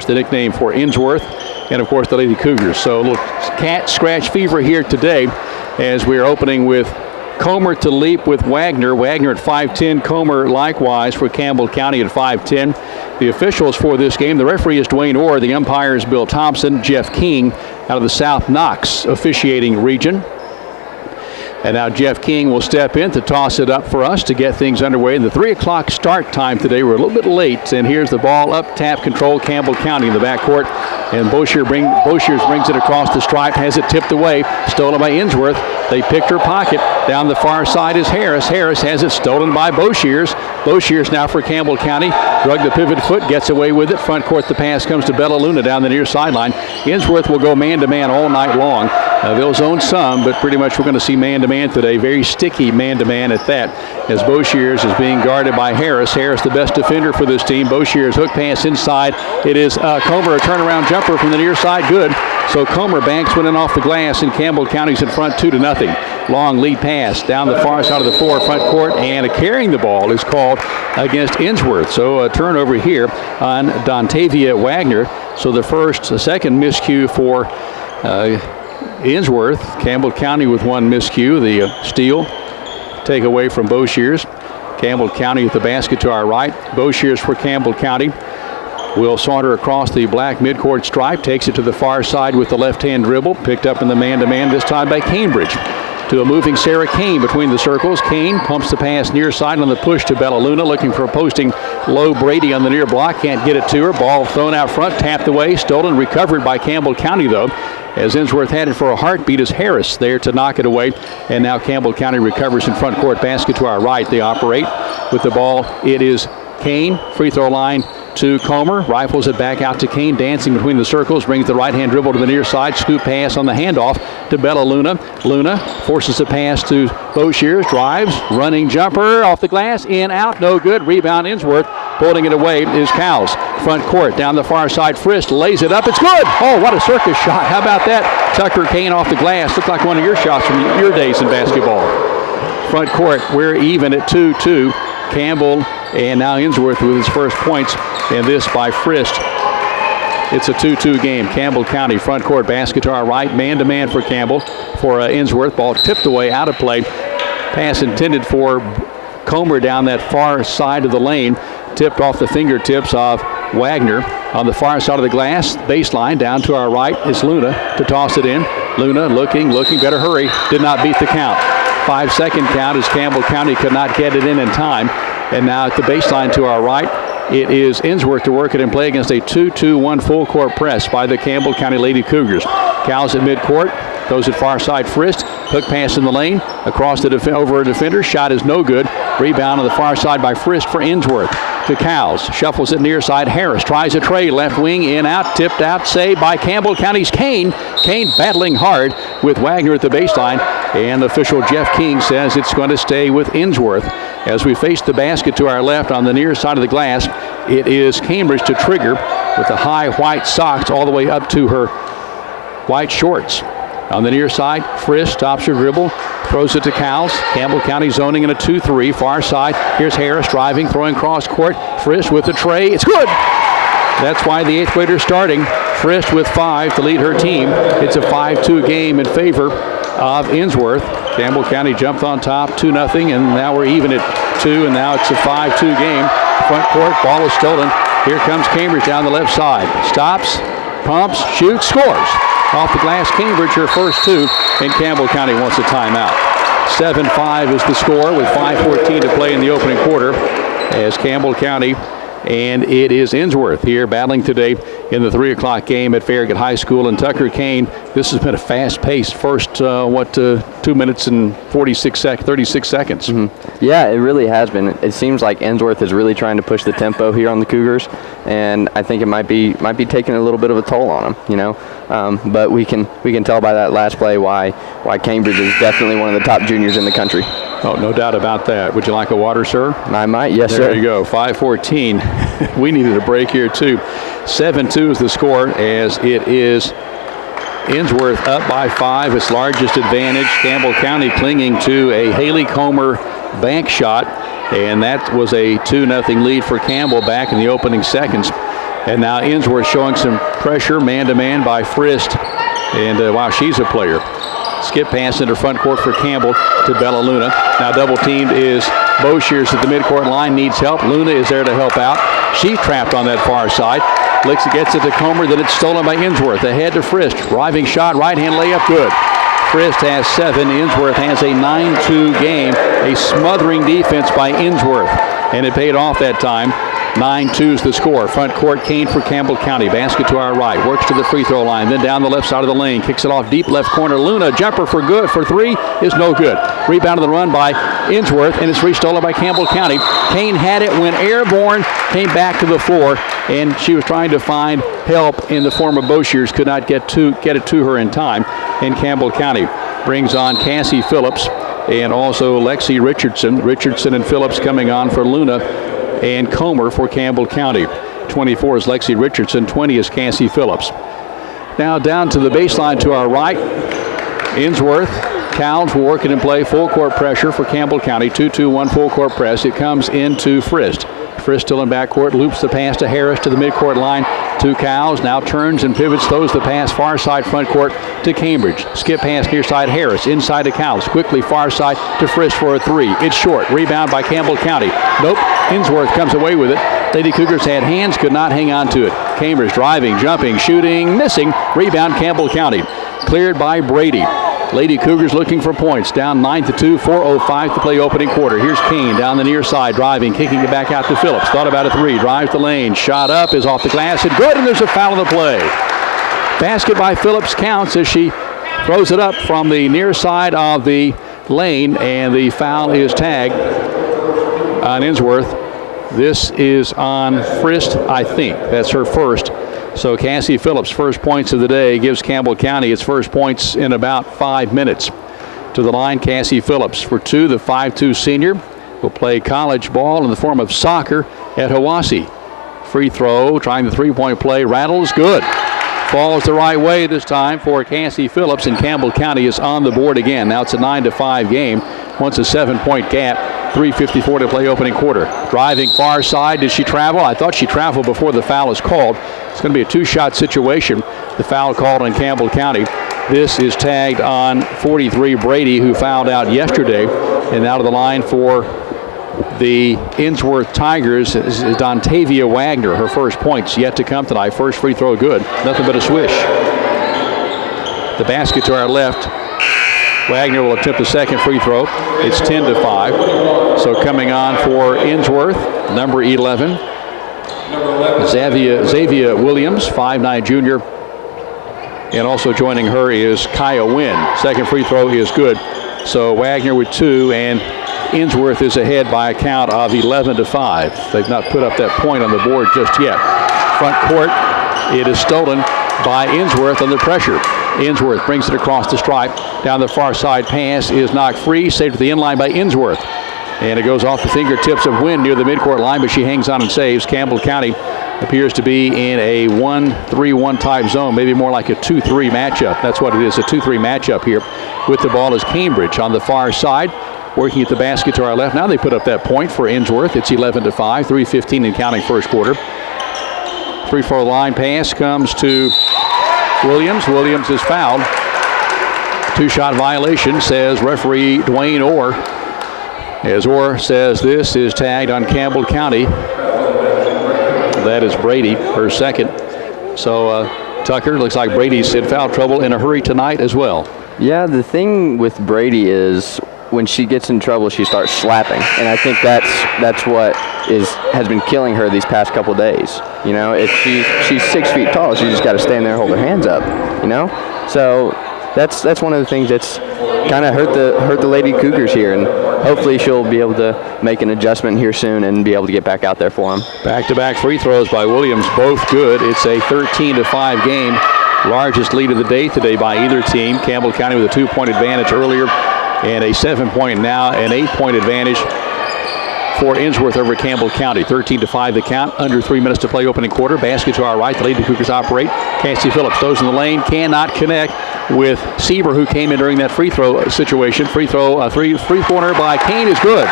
Cougars, the nickname for Ensworth, and of course the Lady Cougars. So a little cat scratch fever here today as we are opening with Comer to leap with Wagner. Wagner at 5'10", Comer likewise for Campbell County at 5'10". The officials for this game, the referee is Dwayne Orr, the umpire is Bill Thompson, Jeff King out of the South Knox officiating region. And now Jeff King will step in to toss it up for us to get things underway. The 3 o'clock start time today. We're a little bit late, and here's the ball up, tap, control, Campbell County in the backcourt. And Boshiers brings it across the stripe, has it tipped away, stolen by Ensworth. They picked her pocket. Down the far side is Harris. Harris has it stolen by Boshiers. Boshiers now for Campbell County. Drug the pivot foot, gets away with it. Front court, the pass comes to Bella Luna down the near sideline. Ensworth will go man-to-man all night long. They'll zone some, but pretty much we're going to see man-to-man today. Very sticky man-to-man at that, as Boshiers is being guarded by Harris. Harris, the best defender for this team. Boshiers hook pass inside. It is Comer, a turnaround jumper from the near side. Good. So Comer banks one in off the glass, and Campbell County's in front 2-0. Long lead pass down the far side of the floor, front court, and carrying the ball is called against Ensworth. So a turnover here on Dontavia Wagner. So the second miscue for Ensworth. Campbell County with one miscue. The steal take away from Boshiers. Campbell County with the basket to our right. Boshiers for Campbell County will saunter across the black midcourt stripe, takes it to the far side with the left-hand dribble, picked up in the man-to-man this time by Cambridge. To a moving Sarah Kane between the circles. Kane pumps the pass near side on the push to Bella Luna, looking for a posting low Brady on the near block. Can't get it to her. Ball thrown out front, tapped away, stolen, recovered by Campbell County though, as Ensworth had it for a heartbeat as Harris there to knock it away. And now Campbell County recovers in front court, basket to our right. They operate with the ball. It is Kane, free throw line to Comer, rifles it back out to Kane, dancing between the circles, brings the right-hand dribble to the near side, scoop pass on the handoff to Bella Luna. Luna forces a pass to Boshiers, drives, running jumper off the glass, in, out, no good, rebound Ensworth. Pulling it away is Cowles. Front court, down the far side, Frist lays it up, it's good! Oh, what a circus shot, how about that? Tucker Kane off the glass, looked like one of your shots from your days in basketball. Front court, we're even at 2-2. Campbell and now Ensworth with his first points, and this by Frist. It's a 2-2 game. Campbell County front court, basket to our right, man-to-man for Campbell. For Ensworth, ball tipped away, out of play. Pass intended for Comer down that far side of the lane, tipped off the fingertips of Wagner. On the far side of the glass, baseline down to our right is Luna to toss it in. Luna looking, better hurry, did not beat the count. 5-second count as Campbell County could not get it in time. And now at the baseline to our right, it is Ensworth to work it and play against a 2-2-1 full court press by the Campbell County Lady Cougars. Cowles at midcourt, goes at far side Frist, hook pass in the lane, across the over a defender, shot is no good. Rebound on the far side by Frist for Ensworth. To Cowles, shuffles it near side. Harris tries a tray, left wing, in, out, tipped out, saved by Campbell County's Kane. Kane battling hard with Wagner at the baseline, and official Jeff King says it's going to stay with Ensworth. As we face the basket to our left on the near side of the glass, it is Cambridge to trigger with the high white socks all the way up to her white shorts. On the near side, Frist stops her dribble, throws it to Cowles. Campbell County zoning in a 2-3, far side. Here's Harris driving, throwing cross court. Frist with the tray, it's good! That's why the 8th grader starting. Frist with 5 to lead her team. It's a 5-2 game in favor of Ensworth. Campbell County jumped on top 2-0, and now we're even at 2, and now it's a 5-2 game. Front court, ball is stolen. Here comes Cambridge down the left side. Stops, pumps, shoots, scores. Off the glass, Cambridge, her first 2, and Campbell County wants a timeout. 7-5 is the score with 5:14 to play in the opening quarter as Campbell County, and it is Ensworth here battling today in the 3 o'clock game at Farragut High School. And Tucker Kane, this has been a fast-paced first, 2 minutes and 36 seconds. Mm-hmm. Yeah, it really has been. It seems like Ensworth is really trying to push the tempo here on the Cougars, and I think it might be taking a little bit of a toll on them, you know. But we can tell by that last play why Cambridge is definitely one of the top juniors in the country. Oh, no doubt about that. Would you like a water, sir? I might, yes, sir. There you go, 5:14. We needed a break here, too. 7-2 is the score as it is Ensworth up by 5, its largest advantage. Campbell County clinging to a Haley Comer bank shot, and that was a 2-0 lead for Campbell back in the opening seconds. And now Ensworth showing some pressure, man-to-man by Frist. And wow, she's a player. Skip pass into front court for Campbell to Bella Luna. Now double teamed is Boshears at the midcourt line, needs help. Luna is there to help out. She's trapped on that far side. Licks it, gets it to Comer, then it's stolen by Ensworth. Ahead to Frist. Driving shot, right-hand layup, good. Frist has 7. Ensworth has a 9-2 game. A smothering defense by Ensworth. And it paid off that time. 9-2 is the score. Front court, Kane for Campbell County. Basket to our right. Works to the free throw line. Then down the left side of the lane. Kicks it off deep left corner. Luna, jumper for good. For 3 is no good. Rebound on the run by Ensworth, and it's restolen by Campbell County. Kane had it, went airborne, came back to the floor, and she was trying to find help in the form of Boshears. Could not get it to her in time. And Campbell County brings on Cassie Phillips and also Lexi Richardson. Richardson and Phillips coming on for Luna and Comer for Campbell County. 24 is Lexi Richardson, 20 is Cassie Phillips. Now down to the baseline to our right. Ensworth, Cowles will work it in play, full court pressure for Campbell County. 2-2-1 full court press. It comes into Frist. Frist still in backcourt, loops the pass to Harris to the midcourt line to Cowles. Now turns and pivots, throws the pass far side front court to Cambridge. Skip pass near side Harris, inside to Cowles. Quickly far side to Frist for a 3. It's short. Rebound by Campbell County. Nope. Ensworth comes away with it. Lady Cougars had hands, could not hang on to it. Cambridge driving, jumping, shooting, missing. Rebound Campbell County. Cleared by Brady. Lady Cougars looking for points. Down 9-2, 4:05 to play opening quarter. Here's Kane down the near side, driving, kicking it back out to Phillips. Thought about a 3, drives the lane, shot up, is off the glass, and good, and there's a foul in the play. Basket by Phillips counts as she throws it up from the near side of the lane, and the foul is tagged on Ensworth. This is on Frist, I think. That's her first. So Cassie Phillips' first points of the day gives Campbell County its first points in about 5 minutes. To the line, Cassie Phillips for 2, the 5'2 senior will play college ball in the form of soccer at Hiwassee. Free throw, trying the three-point play, rattles, good. Falls the right way this time for Cassie Phillips, and Campbell County is on the board again. Now it's a 9-5 game. Once a 7-point gap. 3:54 to play opening quarter. Driving far side. Did she travel? I thought she traveled before the foul is called. It's going to be a 2-shot situation. The foul called on Campbell County. This is tagged on 43 Brady, who fouled out yesterday. And out of the line for the Ensworth Tigers is Dontavia Wagner. Her first points yet to come tonight. First free throw good. Nothing but a swish. The basket to our left. Wagner will attempt the second free throw. It's 10-5. So coming on for Ensworth, number 11, Xavier Williams, 5'9 junior. And also joining her is Kaya Wynn. Second free throw is good. So Wagner with 2, and Ensworth is ahead by a count of 11-5. They've not put up that point on the board just yet. Front court, it is stolen by Ensworth under pressure. Ensworth brings it across the stripe. Down the far side, pass is knocked free. Saved at the end line by Ensworth. And it goes off the fingertips of Wynn near the midcourt line, but she hangs on and saves. Campbell County appears to be in a 1-3-1 type zone, maybe more like a 2-3 matchup. That's what it is, a 2-3 matchup here. With the ball is Cambridge on the far side, working at the basket to our left. Now they put up that point for Ensworth. It's 11-5, 3:15 and counting first quarter. 3-4 line pass comes to Williams. Williams is fouled. 2-shot violation, says referee Dwayne Orr. As Orr says this is tagged on Campbell County. That is Brady, her second. So Tucker, looks like Brady's in foul trouble in a hurry tonight as well. Yeah, the thing with Brady is when she gets in trouble, she starts slapping. And I think that's what has been killing her these past couple days. You know, if she's 6 feet tall, she just got to stand there and hold her hands up, you know? So that's one of the things that's kind of hurt the Lady Cougars here, and hopefully she'll be able to make an adjustment here soon and be able to get back out there for them. Back-to-back free throws by Williams, both good. It's a 13-5 game. Largest lead of the day today by either team. Campbell County with a 2-point advantage earlier, and a 7-point now, an 8-point advantage for Ensworth over Campbell County. 13-5 the count, under 3 minutes to play opening quarter. Basket to our right, the Lady Cougars operate. Cassie Phillips throws in the lane, cannot connect with Sieber, who came in during that free throw situation. Free throw, three-pointer by Kane is good.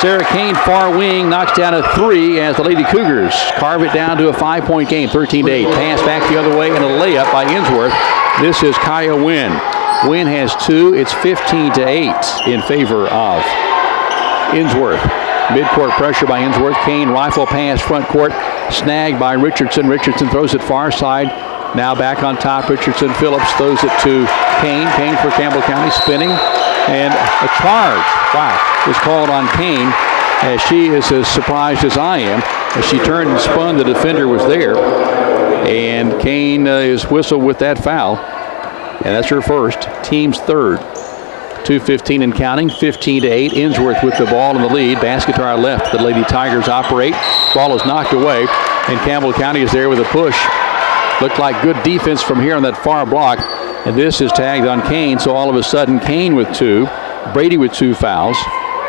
Sarah Kane, far wing, knocks down a 3 as the Lady Cougars carve it down to a 5-point game, 13-8. Pass back the other way and a layup by Ensworth. This is Kaya Wynn. Wynn has 2. It's 15-8 in favor of Ensworth. Midcourt pressure by Ensworth. Kane rifle pass front court, snagged by Richardson. Richardson throws it far side. Now back on top, Richardson. Phillips throws it to Kane. Kane for Campbell County, spinning. And a charge, is called on Kane, as she is as surprised as I am. As she turned and spun, the defender was there. And Kane is whistled with that foul. And that's her first, team's third. 2:15 and counting, 15-8. Ensworth with the ball in the lead. Basket to our left. The Lady Tigers operate. Ball is knocked away, and Campbell County is there with a push. Looked like good defense from here on that far block. And this is tagged on Kane, so all of a sudden Kane with 2, Brady with 2 fouls.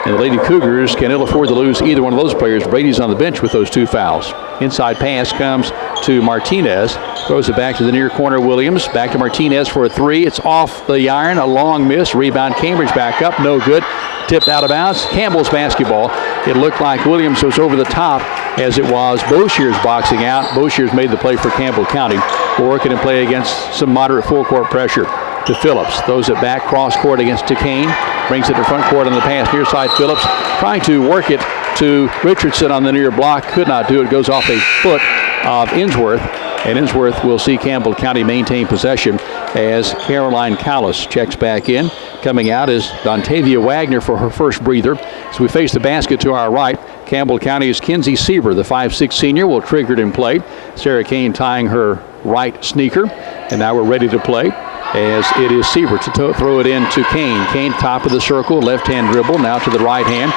And the Lady Cougars can ill afford to lose either one of those players. Brady's on the bench with those 2 fouls. Inside pass comes to Martinez. Throws it back to the near corner, Williams. Back to Martinez for a 3. It's off the iron, a long miss. Rebound, Cambridge back up, no good. Tipped out of bounds. Campbell's basketball. It looked like Williams was over the top, as it was Boshears boxing out. Boshears made the play for Campbell County. Working and play against some moderate full court pressure. To Phillips. Throws it back cross court against Kane. Brings it to front court on the pass near side. Phillips trying to work it to Richardson on the near block. Could not do it. Goes off a foot of Ensworth. And Ensworth will see Campbell County maintain possession as Caroline Callis checks back in. Coming out is Dontavia Wagner for her first breather. As we face the basket to our right, Campbell County's Kinsey Sieber, the 5'6" senior, will trigger it in play. Sarah Kane tying her right sneaker. And now we're ready to play, as it is Sieber to throw it in to Kane. Kane, top of the circle, left-hand dribble, now to the right hand.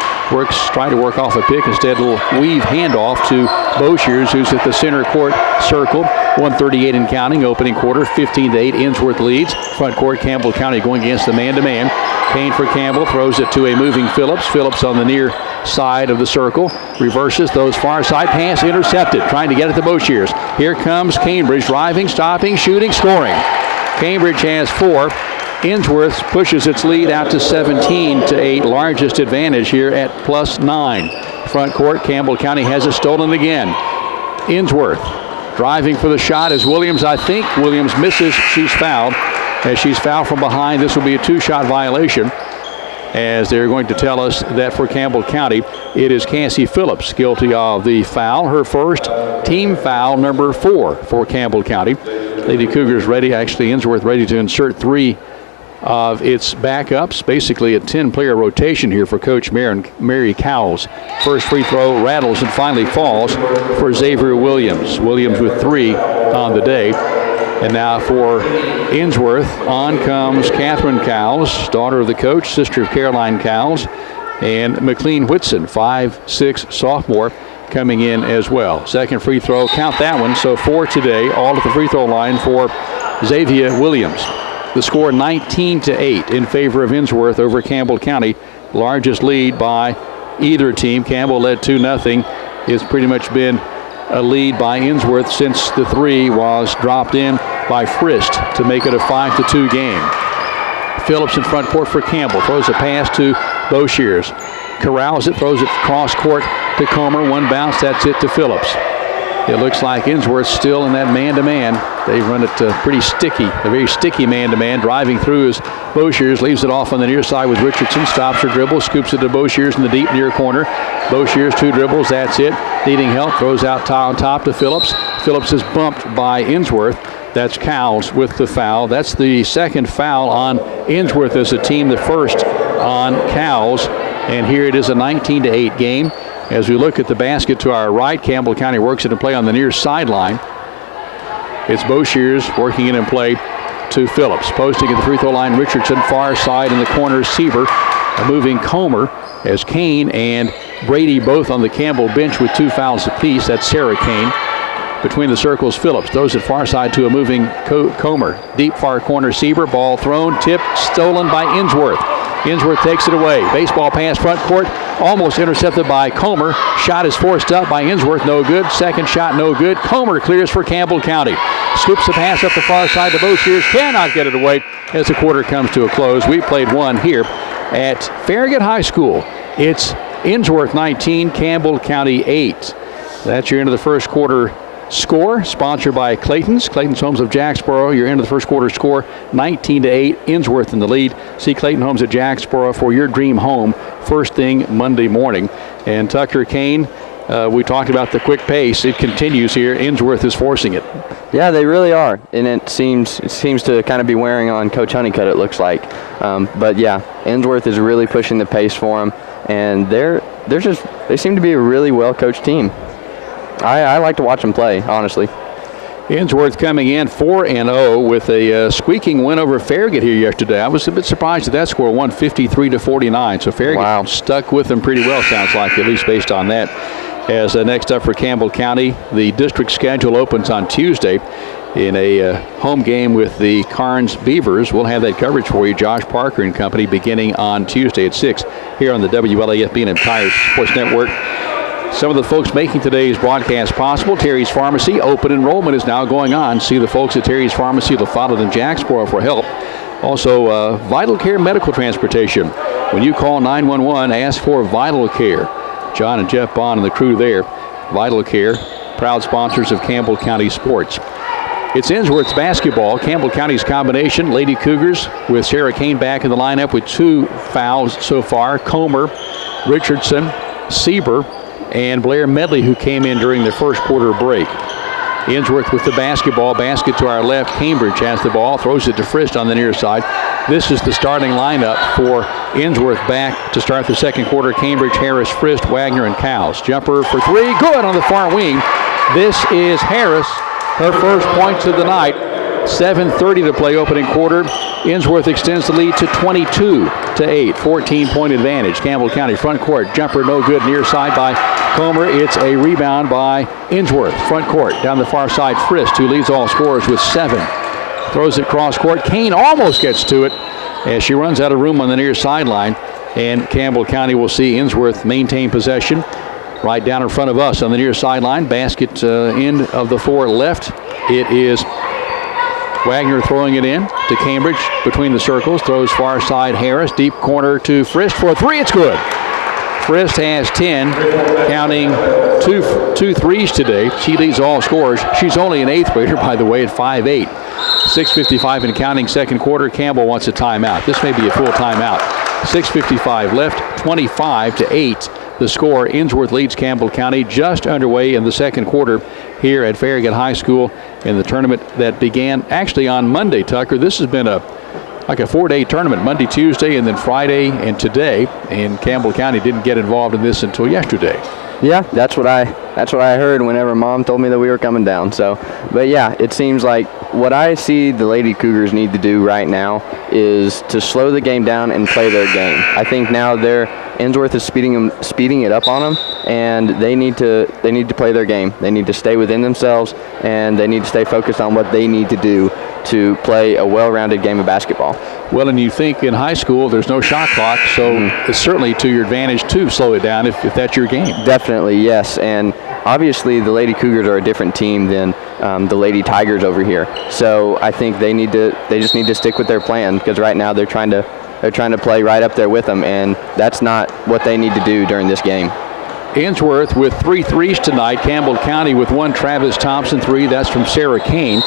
Trying to work off a pick. Instead, a little weave handoff to Boshears, who's at the center court circle. 1:38 and counting, opening quarter, 15-8. Ensworth leads. Front court, Campbell County going against the man-to-man. Kane for Campbell, throws it to a moving Phillips. Phillips on the near side of the circle. Reverses, those far side. Pass intercepted, trying to get it to Boshears. Here comes Cambridge, driving, stopping, shooting, scoring. Cambridge has 4. Ensworth pushes its lead out to 17-8, largest advantage here at +9. Front court, Campbell County has it stolen again. Ensworth driving for the shot is Williams. I think Williams misses. She's fouled. As she's fouled from behind, this will be a 2-shot violation, as they're going to tell us that for Campbell County, it is Cassie Phillips guilty of the foul. Her first team foul, number 4 for Campbell County. Lady Cougars ready, actually Ensworth ready to insert 3 of its backups. Basically a 10-player rotation here for Coach Mary Cowles. First free throw rattles and finally falls for Xavier Williams. Williams with 3 on the day. And now for Ensworth, on comes Catherine Cowles, daughter of the coach, sister of Caroline Cowles, and McLean Whitson, 5'6" sophomore, coming in as well. Second free throw, count that one. So 4 today, all at the free throw line for Xavier Williams. The score 19-8 in favor of Ensworth over Campbell County. Largest lead by either team. Campbell led 2-0. It's pretty much been a lead by Ensworth since the 3 was dropped in by Frist to make it a 5-2 game. Phillips in front court for Campbell. Throws a pass to Boshears. Corrals it, throws it cross court to Comer. One bounce, that's it to Phillips. It looks like Ensworth still in that man-to-man. They run it pretty sticky, a very sticky man-to-man. Driving through is Boshears, leaves it off on the near side with Richardson. Stops her dribble, scoops it to Boshears in the deep near corner. Boshears, 2 dribbles, that's it. Needing help, throws out on top to Phillips. Phillips is bumped by Ensworth. That's Cowles with the foul. That's the second foul on Ensworth as a team, the first on Cowles. And here it is, a 19-8 game. As we look at the basket to our right, Campbell County works it in play on the near sideline. It's Boshears working it in play to Phillips. Posting at the free throw line, Richardson, far side in the corner, Sieber. Moving Comer, as Kane and Brady both on the Campbell bench with 2 fouls apiece. That's Sarah Kane. Between the circles, Phillips throws it far side to a moving Comer. Deep far corner, Sieber. Ball thrown, tipped, stolen by Ensworth. Ensworth takes it away. Baseball pass front court, almost intercepted by Comer. Shot is forced up by Ensworth, no good. Second shot, no good. Comer clears for Campbell County. Scoops the pass up the far side to Boshears. Cannot get it away as the quarter comes to a close. We played one here at Farragut High School. It's Ensworth 19, Campbell County 8. That's your end of the first quarter score, sponsored by Clayton's Homes of Jacksboro. Your end of the first quarter score, 19-8, Ensworth in the lead. See Clayton Homes of Jacksboro for your dream home first thing Monday morning. And Tucker Kane, we talked about the quick pace. It continues here. Ensworth is forcing it. Yeah, they really are, and it seems to kind of be wearing on Coach Honeycutt, it looks like. But yeah, Ensworth is really pushing the pace for them, and they seem to be a really well-coached team. I like to watch them play, honestly. Ensworth coming in 4-0 with a squeaking win over Farragut here yesterday. I was a bit surprised at that score, 153-49. So Farragut stuck with them pretty well, sounds like, at least based on that. As next up for Campbell County, the district schedule opens on Tuesday in a home game with the Carnes Beavers. We'll have that coverage for you, Josh Parker and company, beginning on Tuesday at 6 here on the WLAF B&M Tires Sports Network. Some of the folks making today's broadcast possible: Terry's Pharmacy. Open enrollment is now going on. See the folks at Terry's Pharmacy, LaFollette and Jacksboro for help. Also, Vital Care Medical Transportation. When you call 911, ask for Vital Care. John and Jeff Bond and the crew there. Vital Care, proud sponsors of Campbell County Sports. It's Ensworth's basketball. Campbell County's combination. Lady Cougars with Sarah Kane back in the lineup with 2 fouls so far. Comer, Richardson, Sieber, and Blair Medley, who came in during the first quarter break. Ensworth with the basketball. Basket to our left. Cambridge has the ball. Throws it to Frist on the near side. This is the starting lineup for Ensworth back to start the second quarter. Cambridge, Harris, Frist, Wagner, and Cowles. Jumper for 3. Good on the far wing. This is Harris. Her first points of the night. 7:30 to play opening quarter. Ensworth extends the lead to 22-8. 14-point advantage. Campbell County front court. Jumper no good near side by Comer. It's a rebound by Ensworth. Front court down the far side. Frist, who leads all scorers with 7. Throws it cross court. Kane almost gets to it as she runs out of room on the near sideline. And Campbell County will see Ensworth maintain possession right down in front of us on the near sideline. Basket end of the 4 left. It is Wagner throwing it in to Cambridge between the circles. Throws far side Harris. Deep corner to Frist for 3. It's good. Frist has 10, counting two threes today. She leads all scorers. She's only an 8th grader, by the way, at 5'8". 6:55 and counting second quarter. Campbell wants a timeout. This may be a full timeout. 6:55 left, 25-8. The score. Ensworth leads Campbell County. Just underway in the second quarter here at Farragut High School in the tournament that began actually on Monday, Tucker. This has been like a 4-day tournament, Monday, Tuesday, and then Friday and today. And Campbell County didn't get involved in this until yesterday. Yeah, that's what I heard whenever Mom told me that we were coming down. So, but yeah, it seems like what I see the Lady Cougars need to do right now is to slow the game down and play their game. I think now Ensworth is speeding it up on them, and they need to play their game. They need to stay within themselves, and they need to stay focused on what they need to do to play a well-rounded game of basketball. Well, and you think in high school there's no shot clock, so it's certainly to your advantage to slow it down if that's your game. Definitely, yes. And obviously the Lady Cougars are a different team than the Lady Tigers over here. So I think they just need to stick with their plan, because right now they're trying to play right up there with them, and that's not what they need to do during this game. Ensworth with 3 threes tonight. Campbell County with 1 Travis Thompson 3. That's from Sarah Kane.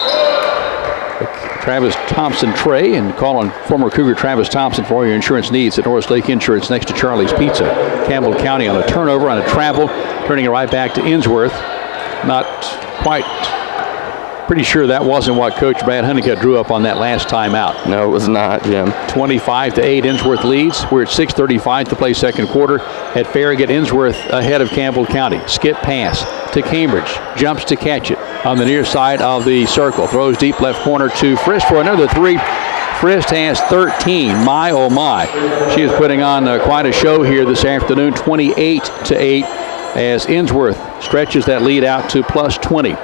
Travis Thompson Trey, and call on former Cougar Travis Thompson for all your insurance needs at Norris Lake Insurance next to Charlie's Pizza. Campbell County on a turnover, on a travel, turning it right back to Ensworth. Not quite. Pretty sure that wasn't what Coach Brad Honeycutt drew up on that last timeout. No, it was not, Jim. 25-8, Ensworth leads. We're at 6:35 to play second quarter at Farragut. Ensworth ahead of Campbell County. Skip pass to Cambridge. Jumps to catch it on the near side of the circle. Throws deep left corner to Frist for another 3. Frist has 13. My, oh my. She is putting on quite a show here this afternoon. 28-8 as Ensworth stretches that lead out to plus 20.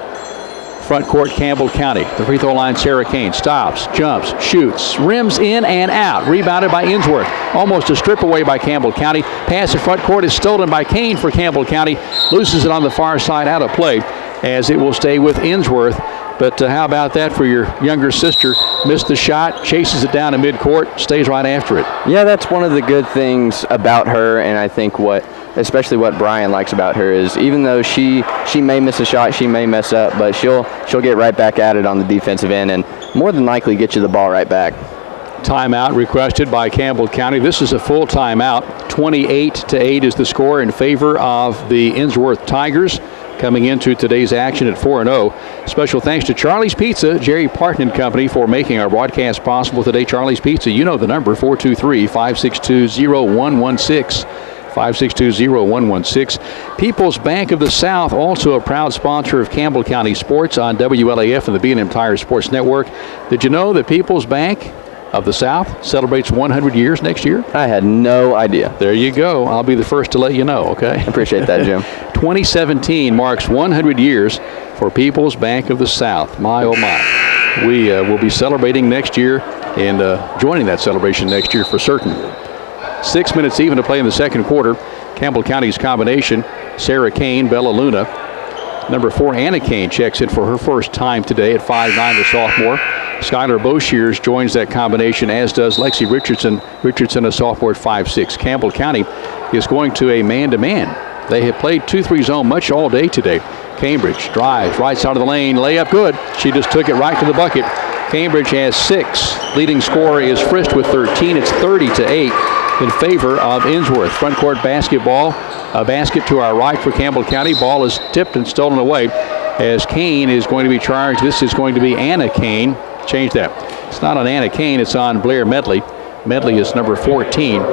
Front court, Campbell County. The free throw line, Sarah Kane stops, jumps, shoots, rims in and out. Rebounded by Ensworth. Almost a strip away by Campbell County. Pass in front court is stolen by Kane for Campbell County. Loses it on the far side, out of play, as it will stay with Ensworth. But how about that for your younger sister? Missed the shot, chases it down to midcourt, stays right after it. Yeah, that's one of the good things about her, and I think what especially what Brian likes about her is even though she may miss a shot, she may mess up, but she'll get right back at it on the defensive end and more than likely get you the ball right back. Timeout requested by Campbell County. This is a full timeout. 28-8 is the score in favor of the Ensworth Tigers coming into today's action at 4-0. Special thanks to Charlie's Pizza, Jerry Parton and Company for making our broadcast possible today. Charlie's Pizza, you know the number, 423-562-0116. 562-0116. People's Bank of the South, also a proud sponsor of Campbell County Sports on WLAF and the B&M Tire Sports Network. Did you know that People's Bank of the South celebrates 100 years next year? I had no idea. There you go. I'll be the first to let you know, okay? Appreciate that, Jim. 2017 marks 100 years for People's Bank of the South. My, oh my. We will be celebrating next year and joining that celebration next year for certain. 6 minutes even to play in the second quarter. Campbell County's combination, Sarah Kane, Bella Luna. Number 4, Anna Kane checks in for her first time today at 5'9", the sophomore. Skylar Boshears joins that combination, as does Lexi Richardson. Richardson, a sophomore at 5'6". Campbell County is going to a man-to-man. They have played 2-3 zone much all day today. Cambridge drives, right side of the lane, layup good. She just took it right to the bucket. Cambridge has 6. Leading scorer is Frist with 13. It's 30-8 in favor of Ensworth. Front court basketball. A basket to our right for Campbell County. Ball is tipped and stolen away as Kane is going to be charged. This is going to be Anna Kane. Change that. It's not on Anna Kane. It's on Blair Medley. Medley is number 14.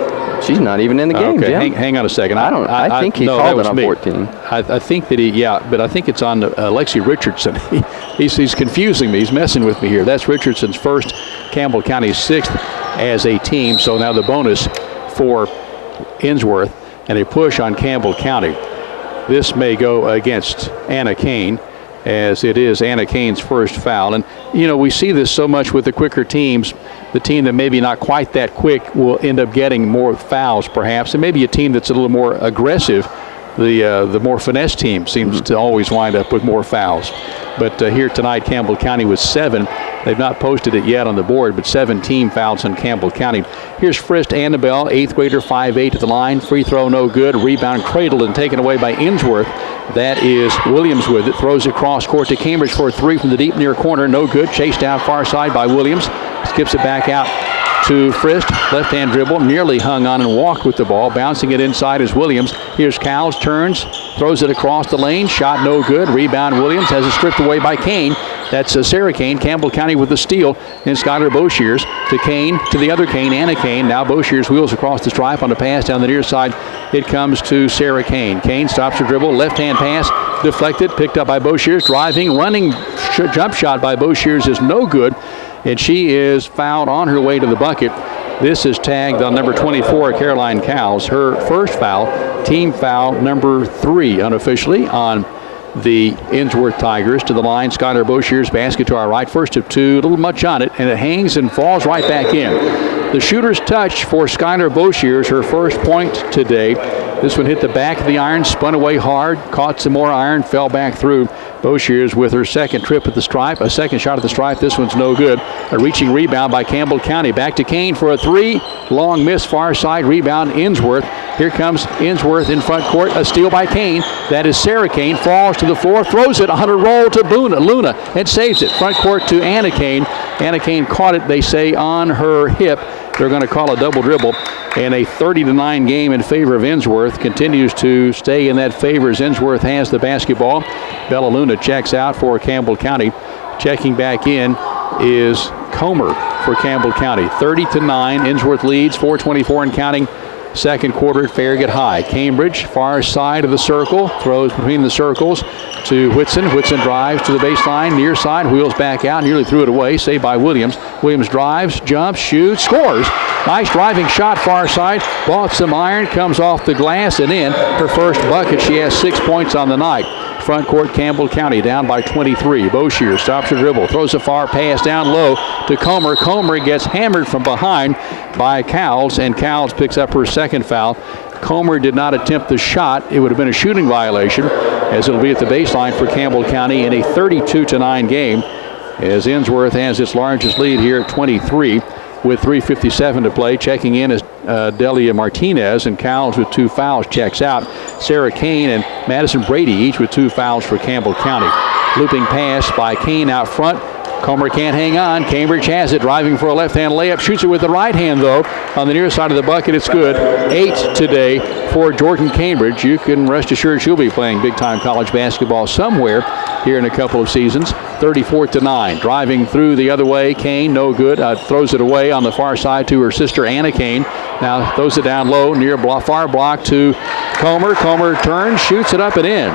She's not even in the game. Okay, hang on a second. I think he called it on 14. I think that but I think it's on Lexi Richardson. He's confusing me. He's messing with me here. That's Richardson's first, Campbell County's 6th as a team. So now the bonus for Ensworth and a push on Campbell County. This may go against Anna Kane, as it is Anna Kane's first foul. And, you know, we see this so much with the quicker teams. The team that maybe not quite that quick will end up getting more fouls, perhaps. And maybe a team that's a little more aggressive, the more finesse team seems to always wind up with more fouls. But here tonight, Campbell County with 7. They've not posted it yet on the board, but 7 team fouls on Campbell County. Here's Frist Annabelle, 8th grader, 5'8" at the line. Free throw no good. Rebound cradled and taken away by Ensworth. That is Williams with it. Throws it cross court to Cambridge for a 3 from the deep near corner. No good. Chased down far side by Williams. Skips it back out to Frist. Left-hand dribble. Nearly hung on and walked with the ball. Bouncing it inside is Williams. Here's Cowles. Turns. Throws it across the lane. Shot no good. Rebound Williams. Has it stripped away by Kane. That's Sarah Kane. Campbell County with the steal. And Skylar Boshears to Kane. To the other Kane. Anna Kane. Now Boshears wheels across the stripe on the pass down the near side. It comes to Sarah Kane. Kane stops her dribble. Left-hand pass. Deflected. Picked up by Boshears. Driving. Running jump shot by Boshears is no good. And she is fouled on her way to the bucket. This is tagged on number 24, Caroline Cowles. Her first foul, team foul number 3 unofficially on the Ensworth Tigers. To the line, Skylar Boshears, basket to our right. First of 2, a little much on it, and it hangs and falls right back in. The shooter's touch for Skylar Boshears, her first point today. This one hit the back of the iron, spun away hard, caught some more iron, fell back through. Boshears with her second trip at the stripe, a second shot at the stripe. This one's no good. A reaching rebound by Campbell County. Back to Kane for a 3. Long miss, far side rebound, Ensworth. Here comes Ensworth in front court. A steal by Kane. That is Sarah Kane. Falls to the floor, throws it on a roll to Luna, and saves it. Front court to Anna Kane. Anna Kane caught it, they say, on her hip. They're going to call a double dribble. And a 30-9 game in favor of Ensworth continues to stay in that favor as Ensworth has the basketball. Bella Luna checks out for Campbell County. Checking back in is Comer for Campbell County. 30-9. Ensworth leads, 4:24 and counting. Second quarter at Farragut High. Cambridge, far side of the circle, throws between the circles to Whitson. Whitson drives to the baseline, near side, wheels back out, nearly threw it away, saved by Williams. Williams drives, jumps, shoots, scores. Nice driving shot, far side. Bought some iron, comes off the glass and in. Her first bucket, she has 6 points on the night. Front court, Campbell County down by 23. Boshears stops her dribble, throws a far pass down low to Comer. Comer gets hammered from behind by Cowles, and Cowles picks up her second foul. Comer did not attempt the shot. It would have been a shooting violation, as it'll be at the baseline for Campbell County in a 32-9 game, as Ensworth has its largest lead here at 23 with 3:57 to play. Checking in is Delia Martinez, and Cowles with 2 fouls checks out. Sarah Kane and Madison Brady each with 2 fouls for Campbell County. Looping pass by Kane out front. Comer can't hang on. Cambridge has it, driving for a left-hand layup. Shoots it with the right hand, though. On the near side of the bucket, it's good. 8 today for Jordan Cambridge. You can rest assured she'll be playing big-time college basketball somewhere here in a couple of seasons. 34-9. Driving through the other way. Kane, no good. Throws it away on the far side to her sister, Anna Kane. Now throws it down low, near far block to Comer. Comer turns, shoots it up and in.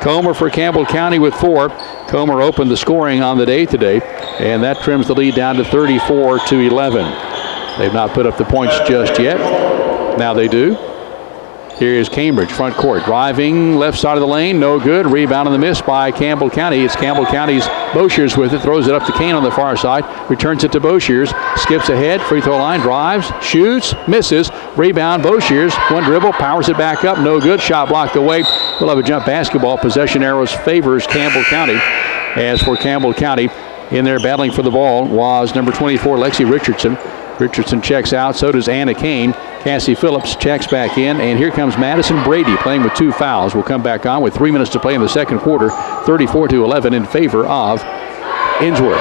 Comer for Campbell County with 4. Comer opened the scoring on the day today, and that trims the lead down to 34-11. They've not put up the points just yet. Now they do. Here is Cambridge, front court, driving left side of the lane, no good. Rebound on the miss by Campbell County. It's Campbell County's Boshears with it, throws it up to Kane on the far side, returns it to Boshears, skips ahead, free throw line, drives, shoots, misses. Rebound, Boshears, one dribble, powers it back up, no good. Shot blocked away. We'll have a jump basketball. Possession arrows favors Campbell County. As for Campbell County, in there battling for the ball was number 24, Lexi Richardson. Richardson checks out, so does Anna Kane. Cassie Phillips checks back in, and here comes Madison Brady playing with 2 fouls. Will come back on with 3 minutes to play in the second quarter, 34-11 in favor of Ensworth.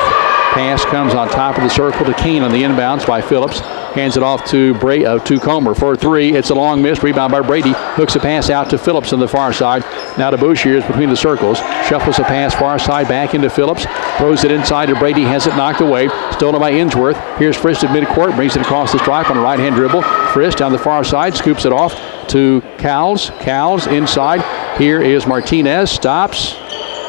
Pass comes on top of the circle to Kane on the inbounds by Phillips. Hands it off to Comer for 3. It's a long miss. Rebound by Brady. Hooks a pass out to Phillips on the far side. Now to Boshears between the circles. Shuffles a pass far side back into Phillips. Throws it inside to Brady. Has it knocked away. Stolen by Ensworth. Here's Frist at midcourt. Brings it across the stripe on a right-hand dribble. Frist down the far side. Scoops it off to Cowles. Cowles inside. Here is Martinez. Stops.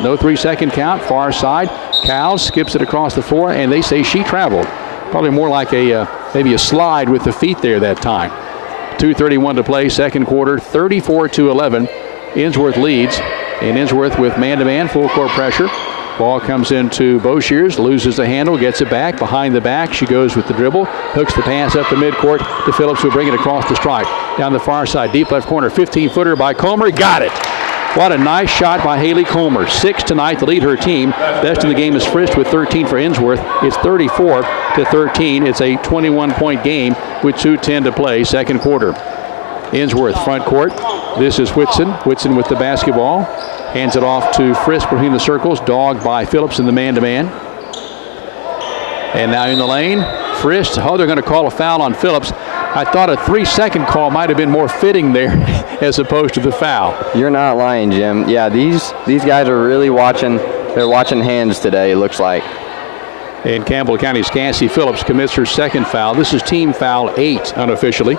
No 3-second count. Far side. Cowles skips it across the floor, and they say she traveled. Probably more like maybe a slide with the feet there that time. 2:31 to play, second quarter, 34-11. Ensworth leads, and Ensworth with man-to-man, full court pressure. Ball comes into Boshears, loses the handle, gets it back. Behind the back, she goes with the dribble, hooks the pass up the midcourt to Phillips, who bring it across the stripe. Down the far side, deep left corner, 15-footer by Comer, got it. What a nice shot by Haley Comer. 6 tonight to lead her team. Best in the game is Frist with 13 for Ensworth. It's 34-13. It's a 21-point game with 2:10 to play, second quarter. Ensworth front court. This is Whitson. Whitson with the basketball. Hands it off to Frist between the circles. Dogged by Phillips in the man-to-man. And now in the lane. Frist. Oh, they're going to call a foul on Phillips. I thought a 3-second call might have been more fitting there as opposed to the foul. You're not lying, Jim. Yeah, these guys are really watching. They're watching hands today, it looks like. And Campbell County's Cassie Phillips commits her second foul. This is team foul 8 unofficially.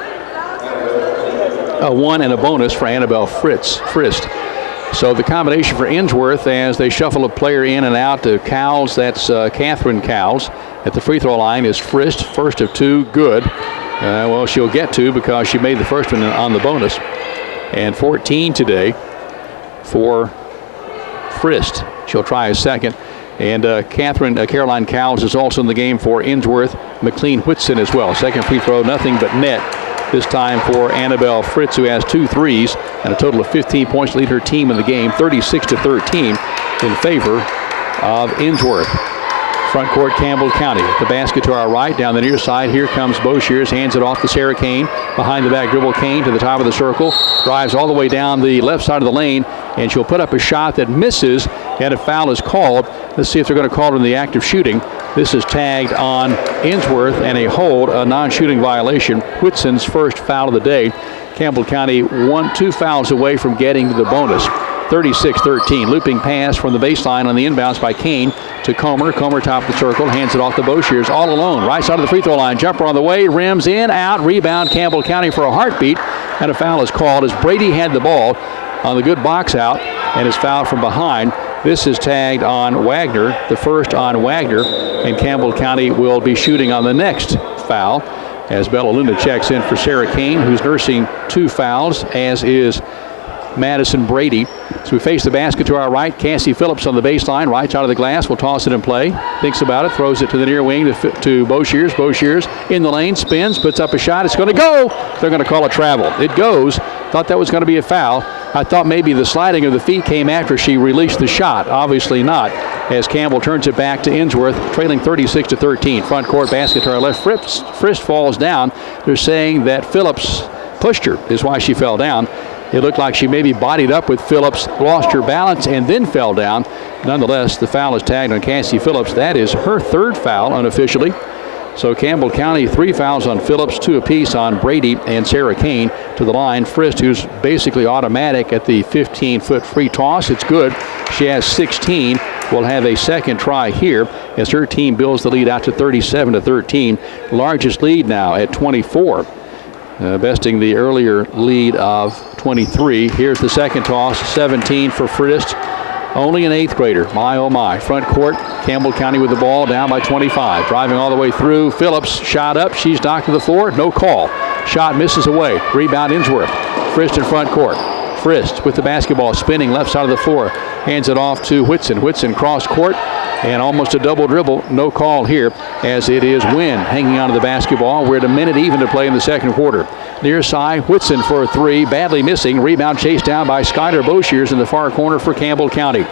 A 1 and a bonus for Annabelle Frist. So the combination for Ensworth as they shuffle a player in and out to Cowles. That's Catherine Cowles. At the free throw line is Frist, first of 2, good. Well, she'll get 2 because she made the first one on the bonus. And 14 today for Frist. She'll try a second. And Caroline Cowles is also in the game for Ensworth. McLean Whitson as well. Second free throw, nothing but net. This time for Annabelle Fritz, who has 2 threes and a total of 15 points to lead her team in the game. 36-13 in favor of Ensworth. Front court, Campbell County. The basket to our right, down the near side. Here comes Boshears, hands it off to Sarah Kane. Behind the back dribble, Kane to the top of the circle. Drives all the way down the left side of the lane, and she'll put up a shot that misses, and a foul is called. Let's see if they're going to call it in the act of shooting. This is tagged on Ensworth, and a hold, a non-shooting violation. Whitson's first foul of the day. Campbell County 2 fouls away from getting to the bonus. 36-13. Looping pass from the baseline on the inbounds by Kane to Comer. Comer top of the circle, hands it off to Boshears all alone. Right side of the free throw line. Jumper on the way, rims in, out, rebound Campbell County for a heartbeat. And a foul is called as Brady had the ball on the good box out and is fouled from behind. This is tagged on Wagner, the first on Wagner, and Campbell County will be shooting on the next foul as Bella Luna checks in for Sarah Kane, who's nursing 2 fouls, as is Madison Brady. So we face the basket to our right. Cassie Phillips on the baseline, right side of the glass, will toss it in play. Thinks about it, throws it to the near wing to Boshears. Boshears in the lane, spins, puts up a shot. It's going to go. They're going to call a travel. It goes. Thought that was going to be a foul. I thought maybe the sliding of the feet came after she released the shot. Obviously not, as Campbell turns it back to Ensworth, trailing 36-13. Front court basket to our left. Frist falls down. They're saying that Phillips pushed her is why she fell down. It looked like she maybe bodied up with Phillips, lost her balance, and then fell down. Nonetheless, the foul is tagged on Cassie Phillips. That is her third foul unofficially. So Campbell County 3 fouls on Phillips, 2 apiece on Brady and Sarah Kane to the line. Frist, who's basically automatic at the 15-foot free toss. It's good. She has 16. Will have a second try here as her team builds the lead out to 37-13. Largest lead now at 24. Besting the earlier lead of 23. Here's the second toss, 17 for Frist. Only an 8th grader. My, oh my. Front court, Campbell County with the ball, down by 25. Driving all the way through. Phillips shot up. She's knocked to the floor. No call. Shot misses away. Rebound Ensworth. Frist in front court. Frist with the basketball, spinning left side of the floor. Hands it off to Whitson. Whitson cross court. And almost a double dribble. No call here as it is Wynn hanging onto the basketball. We're at a minute even to play in the second quarter. Near side, Whitson for a 3. Badly missing. Rebound chased down by Skylar Boshiers in the far corner for Campbell County.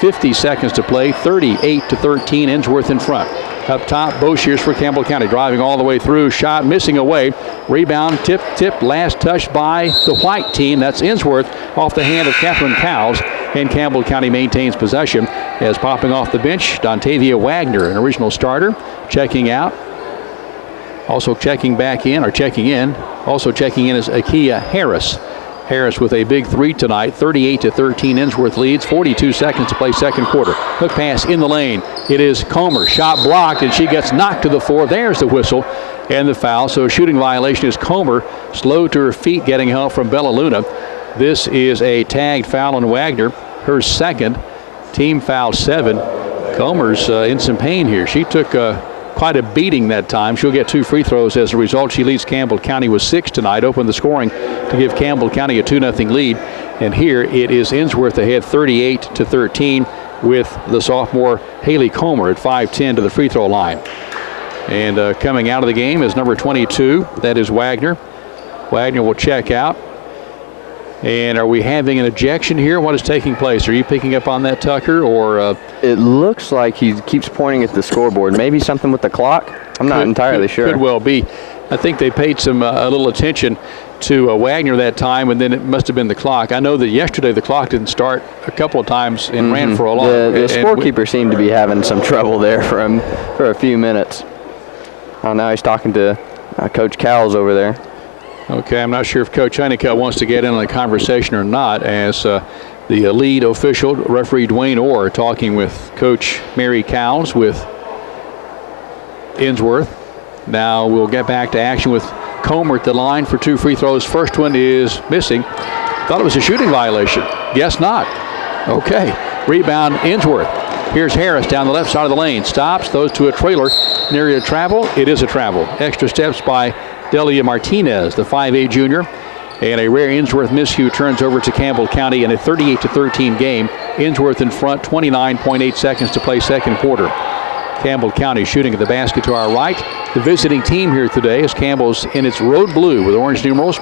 50 seconds to play. 38-13. Ensworth in front. Up top, Boshiers for Campbell County. Driving all the way through. Shot missing away. Rebound, tip, last touch by the white team. That's Ensworth off the hand of Catherine Cowles. And Campbell County maintains possession as popping off the bench, Dontavia Wagner, an original starter, checking out. Also checking back in, or checking in. Also checking in is Akia Harris. Harris with a big 3 tonight. 38-13. Ensworth leads. 42 seconds to play second quarter. Hook pass in the lane. It is Comer. Shot blocked, and she gets knocked to the floor. There's the whistle and the foul. So a shooting violation is Comer. Slow to her feet, getting help from Bella Luna. This is a tagged foul on Wagner. Her second. Team foul 7. Comer's in some pain here. She took quite a beating that time. She'll get 2 free throws as a result. She leads Campbell County with 6 tonight. Opened the scoring to give Campbell County a 2-0 lead. And here it is Ensworth ahead 38-13 with the sophomore Haley Comer at 5'10" to the free throw line. And coming out of the game is number 22. That is Wagner. Wagner will check out. And are we having an ejection here? What is taking place? Are you picking up on that, Tucker? Or it looks like he keeps pointing at the scoreboard. Maybe something with the clock? I'm not entirely sure. Could well be. I think they paid some a little attention to Wagner that time, and then it must have been the clock. I know that yesterday the clock didn't start a couple of times and ran for a long time. The scorekeeper seemed to be having some trouble there for a few minutes. Oh, now he's talking to Coach Cowles over there. Okay, I'm not sure if Coach Honeycutt wants to get in on the conversation or not, as the lead official, referee Dwayne Orr, talking with Coach Mary Cowles with Ensworth. Now we'll get back to action with Comer at the line for 2 free throws. First one is missing. Thought it was a shooting violation. Guess not. Okay, rebound Ensworth. Here's Harris down the left side of the lane. Stops, throws to a trailer. Near a travel. It is a travel. Extra steps by Delia Martinez, the 5'8" junior. And a rare Ensworth miscue turns over to Campbell County in a 38-13 game. Ensworth in front, 29.8 seconds to play second quarter. Campbell County shooting at the basket to our right. The visiting team here today is Campbell's in its road blue with orange numerals.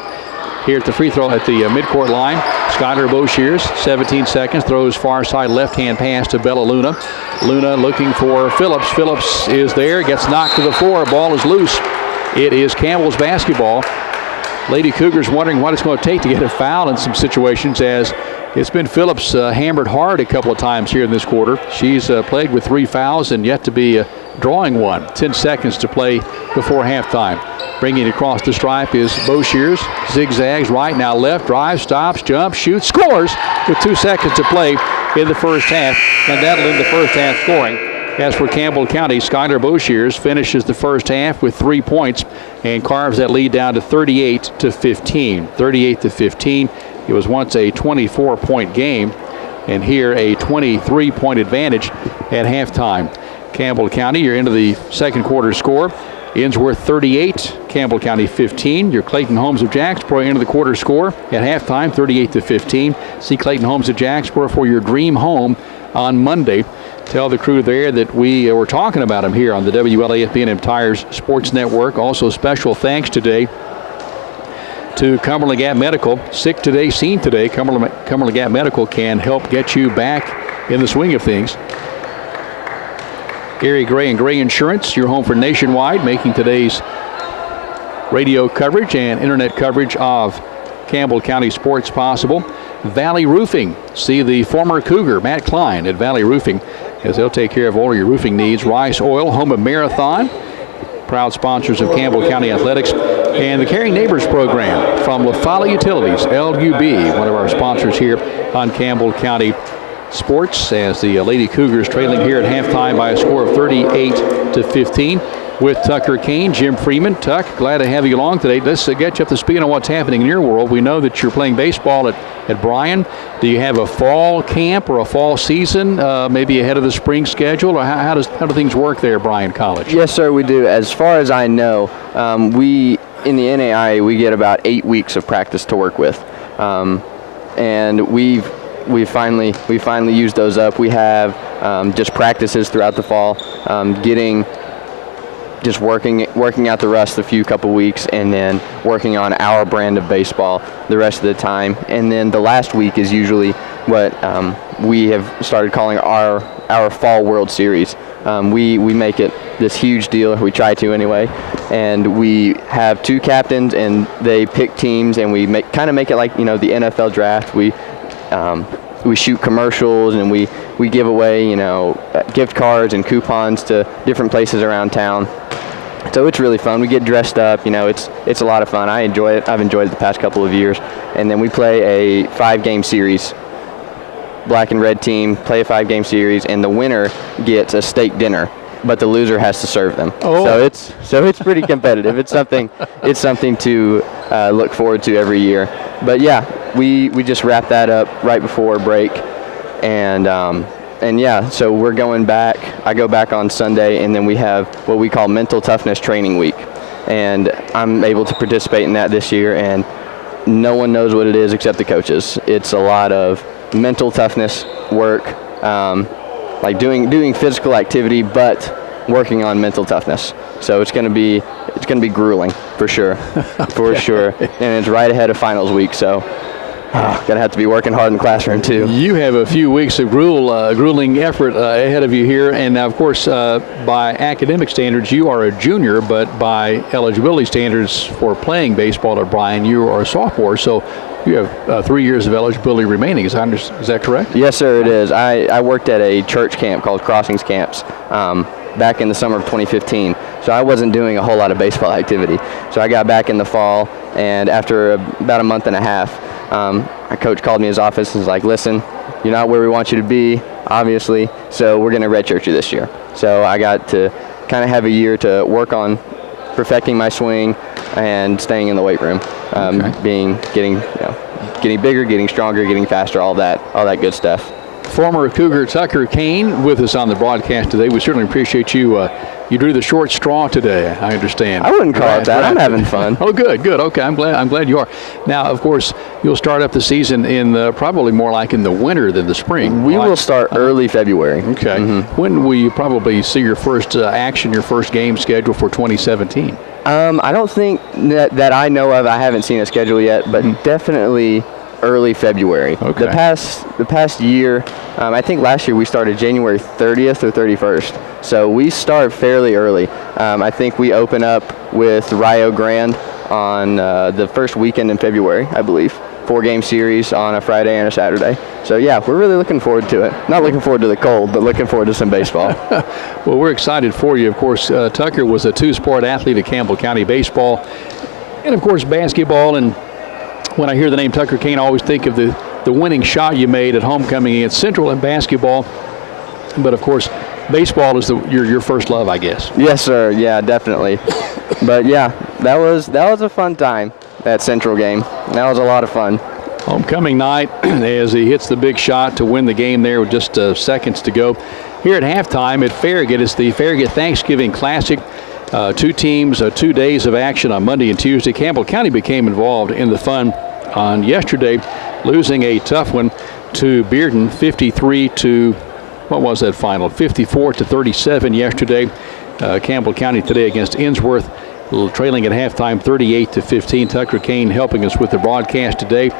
Here at the free throw at the midcourt line, Skylar Boshiers, 17 seconds, throws far side left-hand pass to Bella Luna. Luna looking for Phillips. Phillips is there, gets knocked to the floor. Ball is loose. It is Campbell's basketball. Lady Cougars wondering what it's going to take to get a foul in some situations, as it's been Phillips hammered hard a couple of times here in this quarter. She's played with 3 fouls and yet to be drawing one. 10 seconds to play before halftime. Bringing it across the stripe is Boshiers. Zigzags right, now left, drives, stops, jumps, shoots, scores with 2 seconds to play in the first half. And that'll end the first half scoring. As for Campbell County, Skylar Boshiers finishes the first half with 3 points and carves that lead down to 38-15. 38-15. It was once a 24-point game, and here a 23-point advantage at halftime. Campbell County, you're into the second quarter score. Ensworth 38, Campbell County 15. Your Clayton Homes of Jacksboro into the quarter score at halftime, 38-15. See Clayton Homes of Jacksboro for your dream home on Monday. Tell the crew there that we were talking about them here on the WLAFB and Tires Sports Network. Also special thanks today to Cumberland Gap Medical. Sick today, seen today. Cumberland Gap Medical can help get you back in the swing of things. Gary Gray and Gray Insurance, your home for Nationwide, making today's radio coverage and internet coverage of Campbell County sports possible. Valley Roofing. See the former Cougar, Matt Klein, at Valley Roofing, as they'll take care of all of your roofing needs. Rice Oil, home of Marathon, proud sponsors of Campbell County Athletics. And the Caring Neighbors program from La Folla Utilities, LUB, one of our sponsors here on Campbell County Sports, as the Lady Cougars trailing here at halftime by a score of 38-15. With Tucker Kane, Jim Freeman. Tuck, glad to have you along today. Let's get you up to speed on what's happening in your world. We know that you're playing baseball at Bryan. Do you have a fall camp or a fall season, maybe ahead of the spring schedule, or how do things work there at Bryan College? Yes, sir, we do. As far as I know, we in the NAIA we get about 8 weeks of practice to work with, and we finally used those up. We have just practices throughout the fall, just working out the rust a couple weeks, and then working on our brand of baseball the rest of the time. And then the last week is usually what we have started calling our fall World Series. We make it this huge deal, we try to anyway, and we have 2 captains, and they pick teams, and we kind of make it like the NFL draft. We shoot commercials, and we give away gift cards and coupons to different places around town. So it's really fun. We get dressed up. It's a lot of fun. I enjoy it. I've enjoyed it the past couple of years. And then we play a 5-game series. Black and red team play a 5-game series, and the winner gets a steak dinner, but the loser has to serve them. Oh. So it's pretty competitive. It's something to look forward to every year. But yeah, we just wrap that up right before break, and yeah, so we're going back. I go back on Sunday, and then we have what we call Mental Toughness Training Week, and I'm able to participate in that this year, and no one knows what it is except the coaches. It's a lot of mental toughness work, like doing physical activity, but working on mental toughness. So it's going to be grueling for sure, for sure, and it's right ahead of finals week, so. Gonna have to be working hard in the classroom too. You have a few weeks of grueling effort ahead of you here, and of course, by academic standards, you are a junior, but by eligibility standards for playing baseball at Bryan, you are a sophomore. So you have 3 years of eligibility remaining. Is that correct? Yes, sir, it is. I worked at a church camp called Crossings Camps back in the summer of 2015. So I wasn't doing a whole lot of baseball activity. So I got back in the fall, and after about a month and a half, my coach called me in his office and was like, listen, you're not where we want you to be, obviously, so we're going to redshirt you this year. So I got to kind of have a year to work on perfecting my swing and staying in the weight room, getting bigger, getting stronger, getting faster, all that good stuff. Former Cougar Tucker Kane with us on the broadcast today. We certainly appreciate you. You drew the short straw today, I understand. I wouldn't call it that. I'm having fun. Oh, good. Okay, I'm glad you are. Now, of course, you'll start up the season in probably more like in the winter than the spring. We will start early February. Okay. Mm-hmm. When will you probably see your first action, your first game scheduled for 2017? I don't think that I know of. I haven't seen a schedule yet, but definitely early February. Okay. The past year, I think last year we started January 30th or 31st. So we start fairly early. I think we open up with Rio Grande on the first weekend in February, I believe. 4-game series on a Friday and a Saturday. So yeah, we're really looking forward to it. Not looking forward to the cold, but looking forward to some baseball. Well, we're excited for you. Of course, Tucker was a 2-sport athlete at Campbell County baseball, and of course basketball. And when I hear the name Tucker Kane, I always think of the winning shot you made at homecoming against Central in basketball. But of course, baseball is your first love, I guess. Yes, sir. Yeah, definitely. But yeah, that was a fun time, that Central game. That was a lot of fun. Homecoming night as he hits the big shot to win the game there with just seconds to go. Here at halftime at Farragut, it's the Farragut Thanksgiving Classic. 2 teams, 2 days of action on Monday and Tuesday. Campbell County became involved in the fun on yesterday, losing a tough one to Bearden, 53 to, what was that final? 54 to 37 yesterday. Campbell County today against Ensworth trailing at halftime 38-15. Tucker Kane helping us with the broadcast today,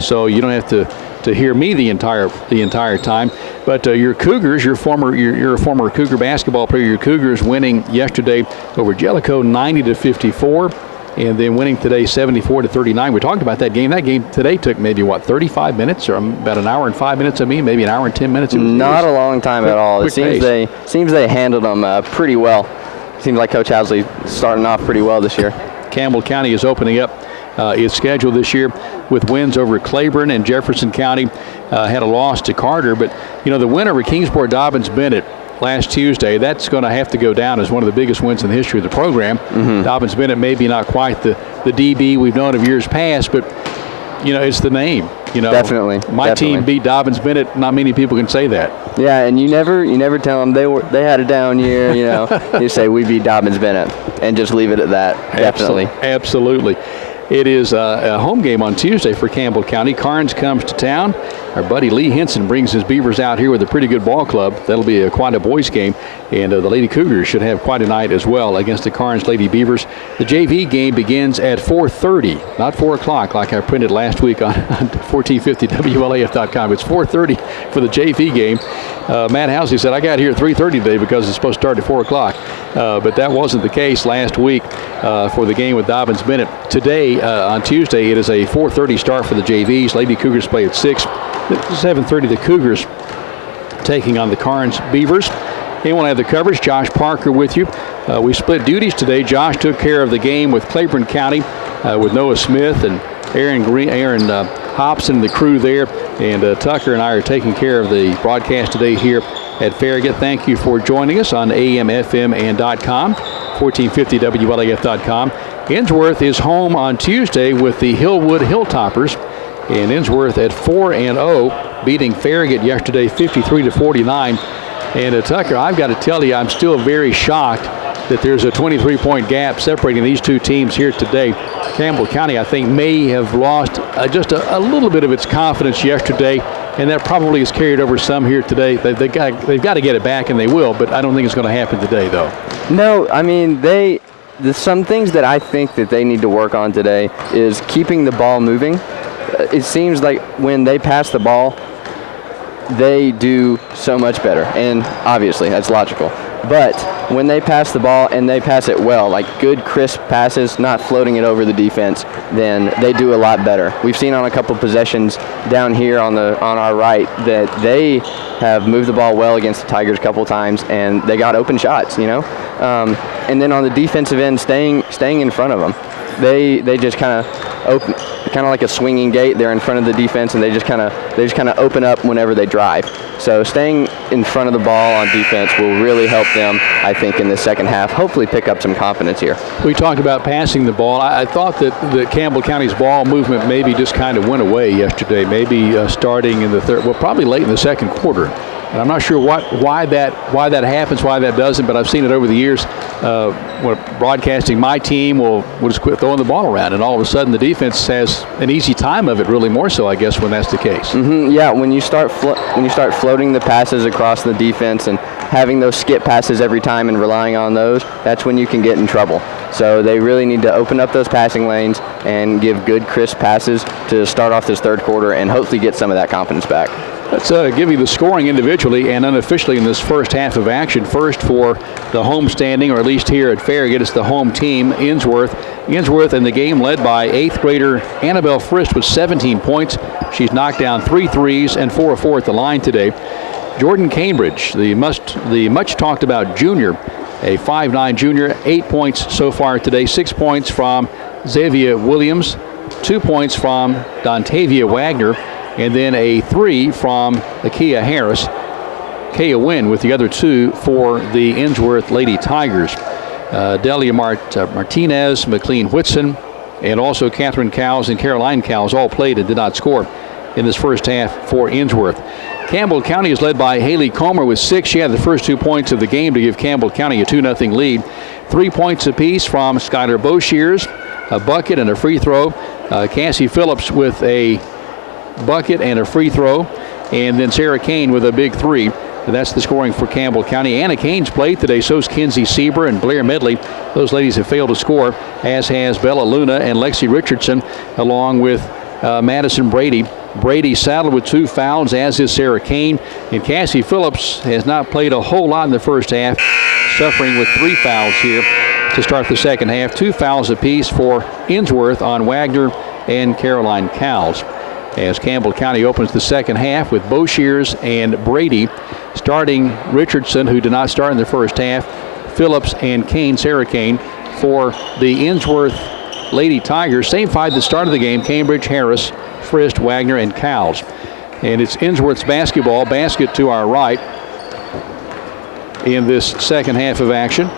so you don't have to hear me the entire time. But your Cougars, you're a former Cougar basketball player. Your Cougars winning yesterday over Jellicoe 90-54. And then winning today 74-39. We talked about that game. That game today took maybe, 35 minutes, or about an hour and 5 minutes of me, maybe an hour and 10 minutes. Not a long time at all. It seems they handled them pretty well. Seems like Coach Housley starting off pretty well this year. Campbell County is opening up its schedule this year with wins over Claiborne, and Jefferson County had a loss to Carter. But, the win over Kingsport Dobbins-Bennett last Tuesday, that's going to have to go down as one of the biggest wins in the history of the program. Dobbins-Bennett maybe not quite the DB we've known of years past, but it's the name. Definitely. My team beat Dobbins-Bennett. Not many people can say that. Yeah, and you never tell them they had a down year. You say we beat Dobbins-Bennett and just leave it at that. Definitely. Absolutely. It is a home game on Tuesday for Campbell County. Carnes comes to town. Our buddy Lee Henson brings his Beavers out here with a pretty good ball club. That'll be quite a boys game, and the Lady Cougars should have quite a night as well against the Carnes Lady Beavers. The JV game begins at 4:30, not 4 o'clock like I printed last week on 1450WLAF.com. It's 4:30 for the JV game. Matt Housley said, I got here at 3:30 today because it's supposed to start at 4 o'clock. But that wasn't the case last week for the game with Dobbins-Bennett. Today, on Tuesday, it is a 4:30 start for the JVs. Lady Cougars play at 6. 7:30, the Cougars taking on the Carnes Beavers. And we'll have the coverage. Josh Parker with you. We split duties today. Josh took care of the game with Claiborne County with Noah Smith and Aaron Hobson and the crew there. And Tucker and I are taking care of the broadcast today here at Farragut. Thank you for joining us on AM, FM, and .com, 1450WLAF.com. Ensworth is home on Tuesday with the Hillwood Hilltoppers. And Ensworth at 4-0, beating Farragut yesterday 53-49. And Tucker, I've got to tell you, I'm still very shocked that there's a 23-point gap separating these two teams here today. Campbell County, I think, may have lost just a little bit of its confidence yesterday, and that probably is carried over some here today. They've got to get it back, and they will, but I don't think it's going to happen today, though. No, I mean, some things that I think that they need to work on today is keeping the ball moving. It seems like when they pass the ball, they do so much better, and obviously that's logical. But when they pass the ball and they pass it well, like good crisp passes, not floating it over the defense, then they do a lot better. We've seen on a couple possessions down here on our right that they have moved the ball well against the Tigers a couple times, and they got open shots, and then on the defensive end, staying in front of them. They just kind of like a swinging gate. They're in front of the defense, and they just kind of open up whenever they drive. So staying in front of the ball on defense will really help them, I think, in the second half. Hopefully pick up some confidence here. We talked about passing the ball. I thought that Campbell County's ball movement maybe just kind of went away yesterday, maybe starting in the third, probably late in the second quarter. And I'm not sure why that happens, why that doesn't, but I've seen it over the years. Broadcasting, my team will just quit throwing the ball around, and all of a sudden the defense has an easy time of it, really more so, I guess, when that's the case. Yeah, when you start floating the passes across the defense and having those skip passes every time and relying on those, that's when you can get in trouble. So they really need to open up those passing lanes and give good, crisp passes to start off this third quarter and hopefully get some of that confidence back. Let's give you the scoring individually and unofficially in this first half of action. First for the home standing, or at least here at Farragut, it's the home team, Ensworth. Ensworth in the game led by 8th grader Annabelle Frist with 17 points. She's knocked down 3 threes and 4 of 4 at the line today. Jordan Cambridge, the much talked about junior, a 5'9 junior, 8 points so far today. 6 points from Xavier Williams, 2 points from Dontavia Wagner, and then a 3 from Akia Harris. Kaya Wynn with the other 2 for the Ensworth Lady Tigers. Delia Martinez, McLean Whitson, and also Catherine Cowles and Caroline Cowles all played and did not score in this first half for Ensworth. Campbell County is led by Haley Comer with 6. She had the first 2 points of the game to give Campbell County a 2-0 lead. 3 points apiece from Skylar Boshears, a bucket and a free throw. Cassie Phillips with a bucket and a free throw, and then Sarah Kane with a big 3. And that's the scoring for Campbell County. Anna Kane's played today. So's Kinsey Sieber and Blair Medley. Those ladies have failed to score, as has Bella Luna and Lexi Richardson, along with Madison Brady. Brady saddled with 2 fouls, as is Sarah Kane. And Cassie Phillips has not played a whole lot in the first half, suffering with 3 fouls here to start the second half. 2 fouls apiece for Ensworth on Wagner and Caroline Cowles. As Campbell County opens the second half with Boshears and Brady, starting Richardson, who did not start in the first half, Phillips and Kane, Sarah Kane, for the Ensworth Lady Tigers. Same 5 that started the game: Cambridge, Harris, Frist, Wagner, and Cowles. And it's Ensworth's basketball. Basket to our right in this second half of action,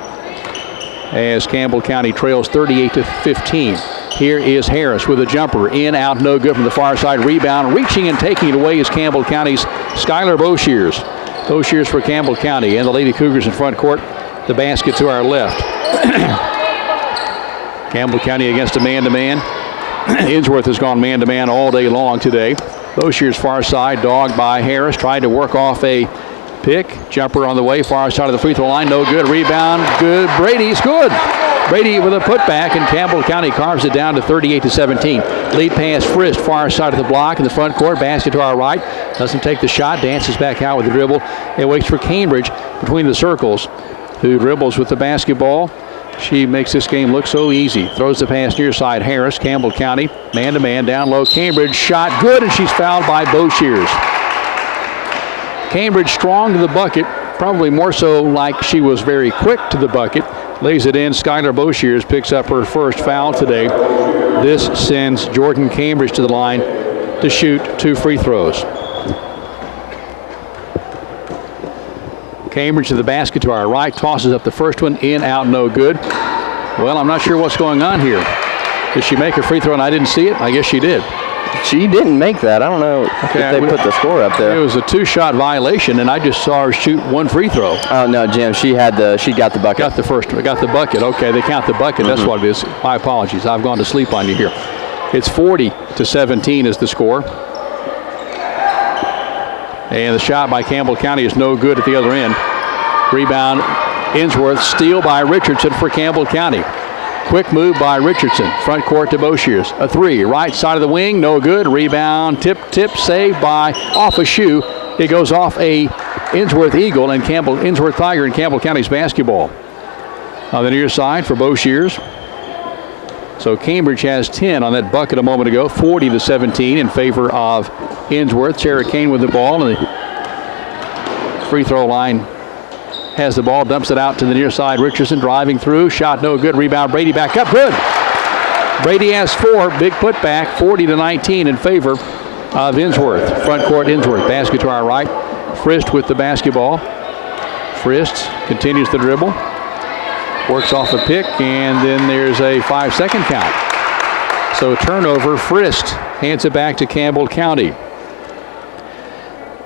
as Campbell County trails 38-15. Here is Harris with a jumper. In, out, no good from the far side. Rebound, reaching and taking it away is Campbell County's Skylar Boshears. Boshears for Campbell County, and the Lady Cougars in front court. The basket to our left. Campbell County against a man-to-man. Ensworth has gone man-to-man all day long today. Boshears far side, dogged by Harris. Tried to work off a pick. Jumper on the way, far side of the free throw line. No good. Rebound, good. Brady's good. Brady with a putback, and Campbell County carves it down to 38-17. Lead pass Frist, far side of the block in the front court. Basket to our right. Doesn't take the shot. Dances back out with the dribble. It waits for Cambridge between the circles, who dribbles with the basketball. She makes this game look so easy. Throws the pass near side. Harris, Campbell County, man-to-man, down low. Cambridge, shot good, and she's fouled by Boshears. Cambridge strong to the bucket, probably more so like she was very quick to the bucket. Lays it in. Skylar Boshears picks up her first foul today. This sends Jordan Cambridge to the line to shoot 2 free throws. Cambridge to the basket to our right, tosses up the first one, in, out, no good. Well, I'm not sure what's going on here. Did she make a free throw and I didn't see it? I guess she did. She didn't make that. I don't know if they put the score up there. It was a 2-shot violation, and I just saw her shoot 1 free throw. Oh no, Jim, she got the bucket. Got the bucket. Okay, they count the bucket. That's what it is. My apologies. I've gone to sleep on you here. It's 40-17 is the score. And the shot by Campbell County is no good at the other end. Rebound, Ensworth. Steal by Richardson for Campbell County. Quick move by Richardson. Front court to Boshears. A 3. Right side of the wing. No good. Rebound. Tip. Saved by off a shoe. It goes off a Ensworth Eagle and Ensworth Tiger in Campbell County's basketball. On the near side for Boshears. So Cambridge has 10 on that bucket a moment ago. 40-17 in favor of Ensworth. Sarah Kane with the ball. And the free throw line has the ball, dumps it out to the near side. Richardson driving through, shot no good. Rebound, Brady back up, good. Brady has 4, big putback, 40-19 in favor of Ensworth. Front court Ensworth, basket to our right. Frist with the basketball. Frist continues the dribble, works off a pick, and then there's a 5-second count. So turnover, Frist hands it back to Campbell County.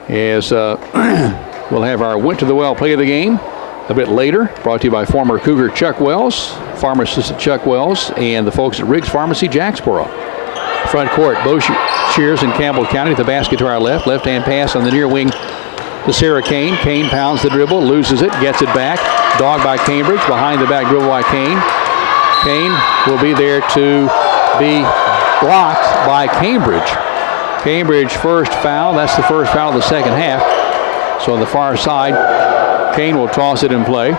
As we'll have our Went to the Well play of the game a bit later, brought to you by former Cougar Chuck Wells, pharmacist Chuck Wells, and the folks at Riggs Pharmacy, Jacksboro. Front court, Boshears in Campbell County. The basket to our left. Left-hand pass on the near wing to Sarah Kane. Kane pounds the dribble, loses it, gets it back. Dogged by Cambridge. Behind the back dribble by Kane. Kane will be there to be blocked by Cambridge. Cambridge first foul. That's the first foul of the second half. So on the far side, Kane will toss it in play.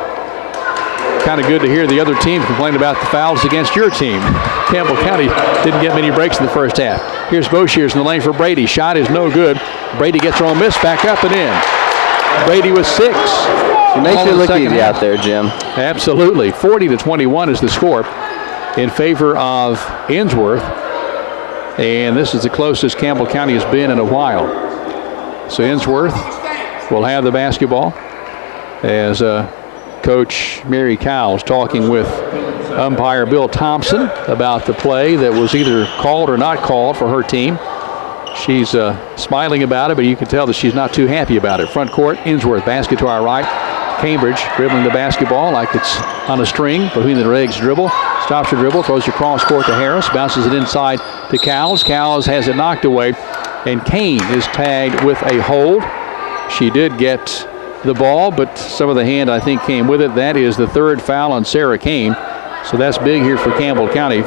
Kind of good to hear the other team complain about the fouls against your team. Campbell County didn't get many breaks in the first half. Here's Boshears in the lane for Brady. Shot is no good. Brady gets her own miss, back up and in. Brady with 6. She makes it look easy out there, Jim. Absolutely. 40-21 is the score in favor of Ensworth. And this is the closest Campbell County has been in a while. So Ensworth will have the basketball as Coach Mary Cowles talking with umpire Bill Thompson about the play that was either called or not called for her team. She's smiling about it, but you can tell that she's not too happy about it. Front court, Ensworth, basket to our right. Cambridge dribbling the basketball like it's on a string between the legs. Dribble, stops her dribble, throws your cross court to Harris, bounces it inside to Cowles. Cowles has it knocked away, and Kane is tagged with a hold. She did get the ball, but some of the hand, I think, came with it. That is the third foul on Sarah Kane. So that's big here for Campbell County.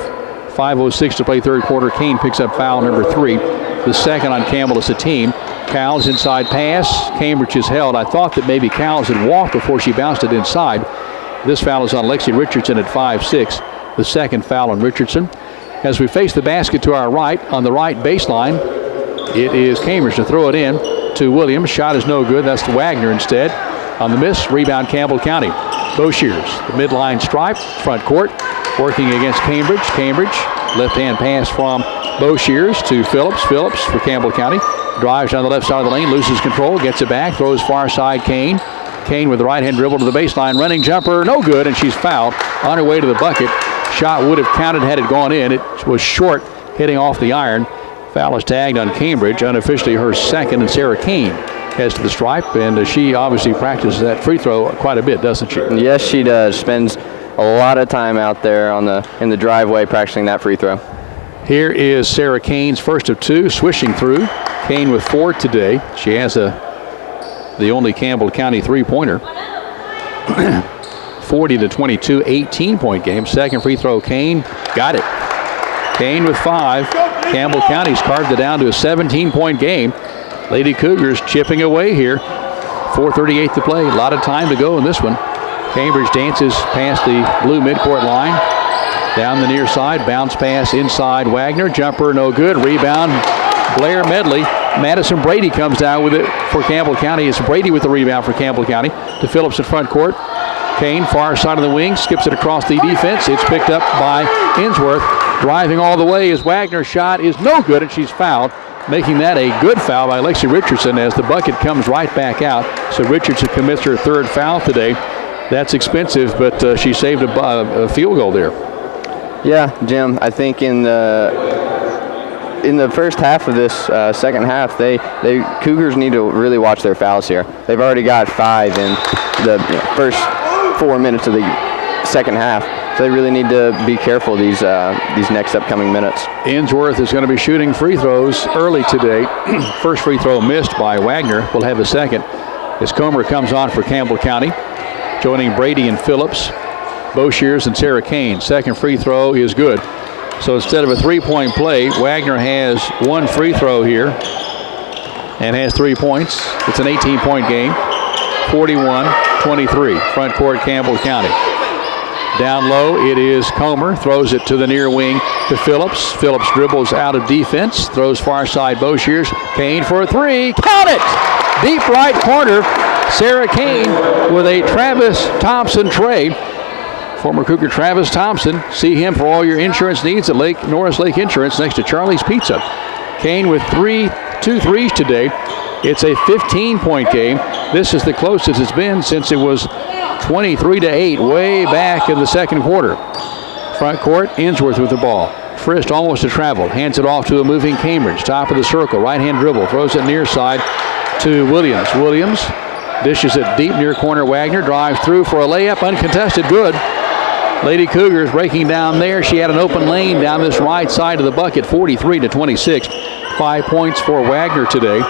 5:06 to play third quarter. Kane picks up foul number 3. The second on Campbell as a team. Cowles inside pass. Cambridge is held. I thought that maybe Cowles had walked before she bounced it inside. This foul is on Lexi Richardson at 5'6". The second foul on Richardson. As we face the basket to our right, on the right baseline, it is Cambridge to throw it in to Williams. Shot is no good. That's to Wagner instead. On the miss, rebound Campbell County. Boshears, the midline stripe, front court, working against Cambridge. Cambridge, left-hand pass from Boshears to Phillips. Phillips for Campbell County. Drives down the left side of the lane, loses control, gets it back, throws far side Kane. Kane with the right-hand dribble to the baseline, running jumper, no good, and she's fouled on her way to the bucket. Shot would have counted had it gone in. It was short, hitting off the iron. Foul is tagged on Cambridge, unofficially her second, and Sarah Kane heads to the stripe, and she obviously practices that free throw quite a bit, doesn't she? Yes, she does. Spends a lot of time out there in the driveway practicing that free throw. Here is Sarah Kane's first of 2, swishing through. Kane with 4 today. She has the only Campbell County three-pointer. 40-22, 18-point game. Second free throw, Kane got it. Kane with 5. Campbell County's carved it down to a 17-point game. Lady Cougars chipping away here. 4:38 to play. A lot of time to go in this one. Cambridge dances past the blue midcourt line. Down the near side. Bounce pass inside Wagner. Jumper no good. Rebound Blair Medley. Madison Brady comes down with it for Campbell County. It's Brady with the rebound for Campbell County. To Phillips in front court. Kane, far side of the wing, skips it across the defense. It's picked up by Ensworth. Driving all the way is Wagner's shot is no good, and she's fouled, making that a good foul by Lexi Richardson as the bucket comes right back out. So Richardson commits her third foul today. That's expensive, but she saved a field goal there. Yeah, Jim, I think in the first half of this second half, they Cougars need to really watch their fouls here. They've already got 5 in the first 4 minutes of the second half. So they really need to be careful these next upcoming minutes. Ensworth is going to be shooting free throws early today. First free throw missed by Wagner. We'll have a second as Comer comes on for Campbell County, joining Brady and Phillips, Boshears and Sarah Kane. Second free throw is good. So instead of a 3-point play, Wagner has 1 free throw here and has 3 points. It's an 18-point game. 41-23, front court Campbell County. Down low, it is Comer, throws it to the near wing to Phillips. Phillips dribbles out of defense, throws far side Boshears. Kane for a 3, count it! Deep right corner, Sarah Kane with a Travis Thompson tray. Former Cougar Travis Thompson, see him for all your insurance needs at Norris Lake Insurance next to Charlie's Pizza. Kane with 2 threes today. It's a 15-point game. This is the closest it's been since it was 23-8 way back in the second quarter. Front court, Ensworth with the ball. Frist almost to travel. Hands it off to a moving Cambridge. Top of the circle. Right-hand dribble. Throws it near side to Williams. Williams dishes it deep near corner. Wagner drives through for a layup. Uncontested. Good. Lady Cougars breaking down there. She had an open lane down this right side of the bucket. 43-26. 5 points for Wagner today.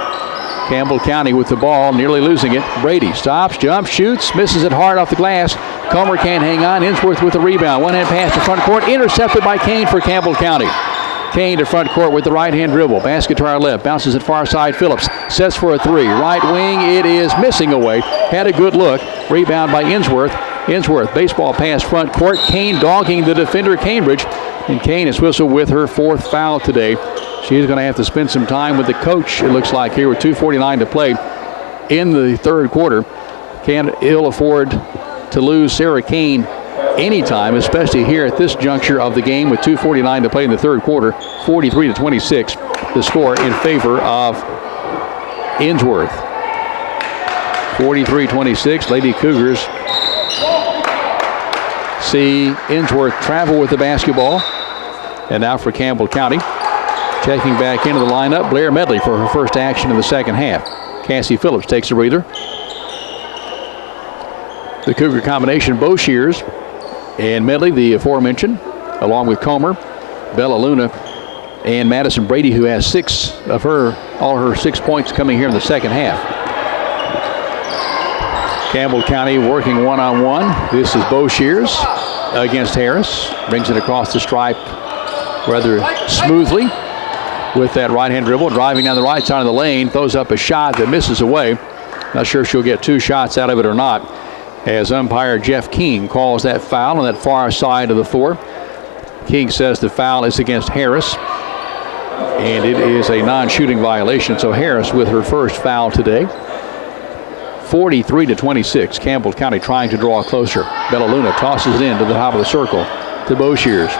Campbell County with the ball, nearly losing it. Brady stops, jumps, shoots, misses it hard off the glass. Comer can't hang on. Ensworth with the rebound. One-hand pass to front court, intercepted by Kane for Campbell County. Kane to front court with the right-hand dribble. Basket to our left, bounces it far side. Phillips sets for a 3. Right wing, it is missing away. Had a good look. Rebound by Ensworth. Ensworth, baseball pass front court. Kane dogging the defender, Cambridge. And Kane is whistled with her 4th foul today. She's going to have to spend some time with the coach, it looks like, here with 2:49 to play in the third quarter. Can't ill afford to lose Sarah Kane anytime, especially here at this juncture of the game with 2:49 to play in the third quarter. 43-26, the score in favor of Ensworth. 43-26, Lady Cougars see Ensworth travel with the basketball. And now for Campbell County. Checking back into the lineup, Blair Medley for her first action in the second half. Cassie Phillips takes a breather. The Cougar combination, Boshears and Medley, the aforementioned, along with Comer, Bella Luna, and Madison Brady, who has all her 6 points coming here in the second half. Campbell County working one-on-one. This is Boshears against Harris. Brings it across the stripe rather smoothly with that right-hand dribble. Driving down the right side of the lane. Throws up a shot that misses away. Not sure if she'll get 2 shots out of it or not, as umpire Jeff King calls that foul on that far side of the floor. King says the foul is against Harris, and it is a non-shooting violation. So Harris with her first foul today. 43-26. Campbell County trying to draw closer. Bellaluna tosses it in to the top of the circle to Boshears.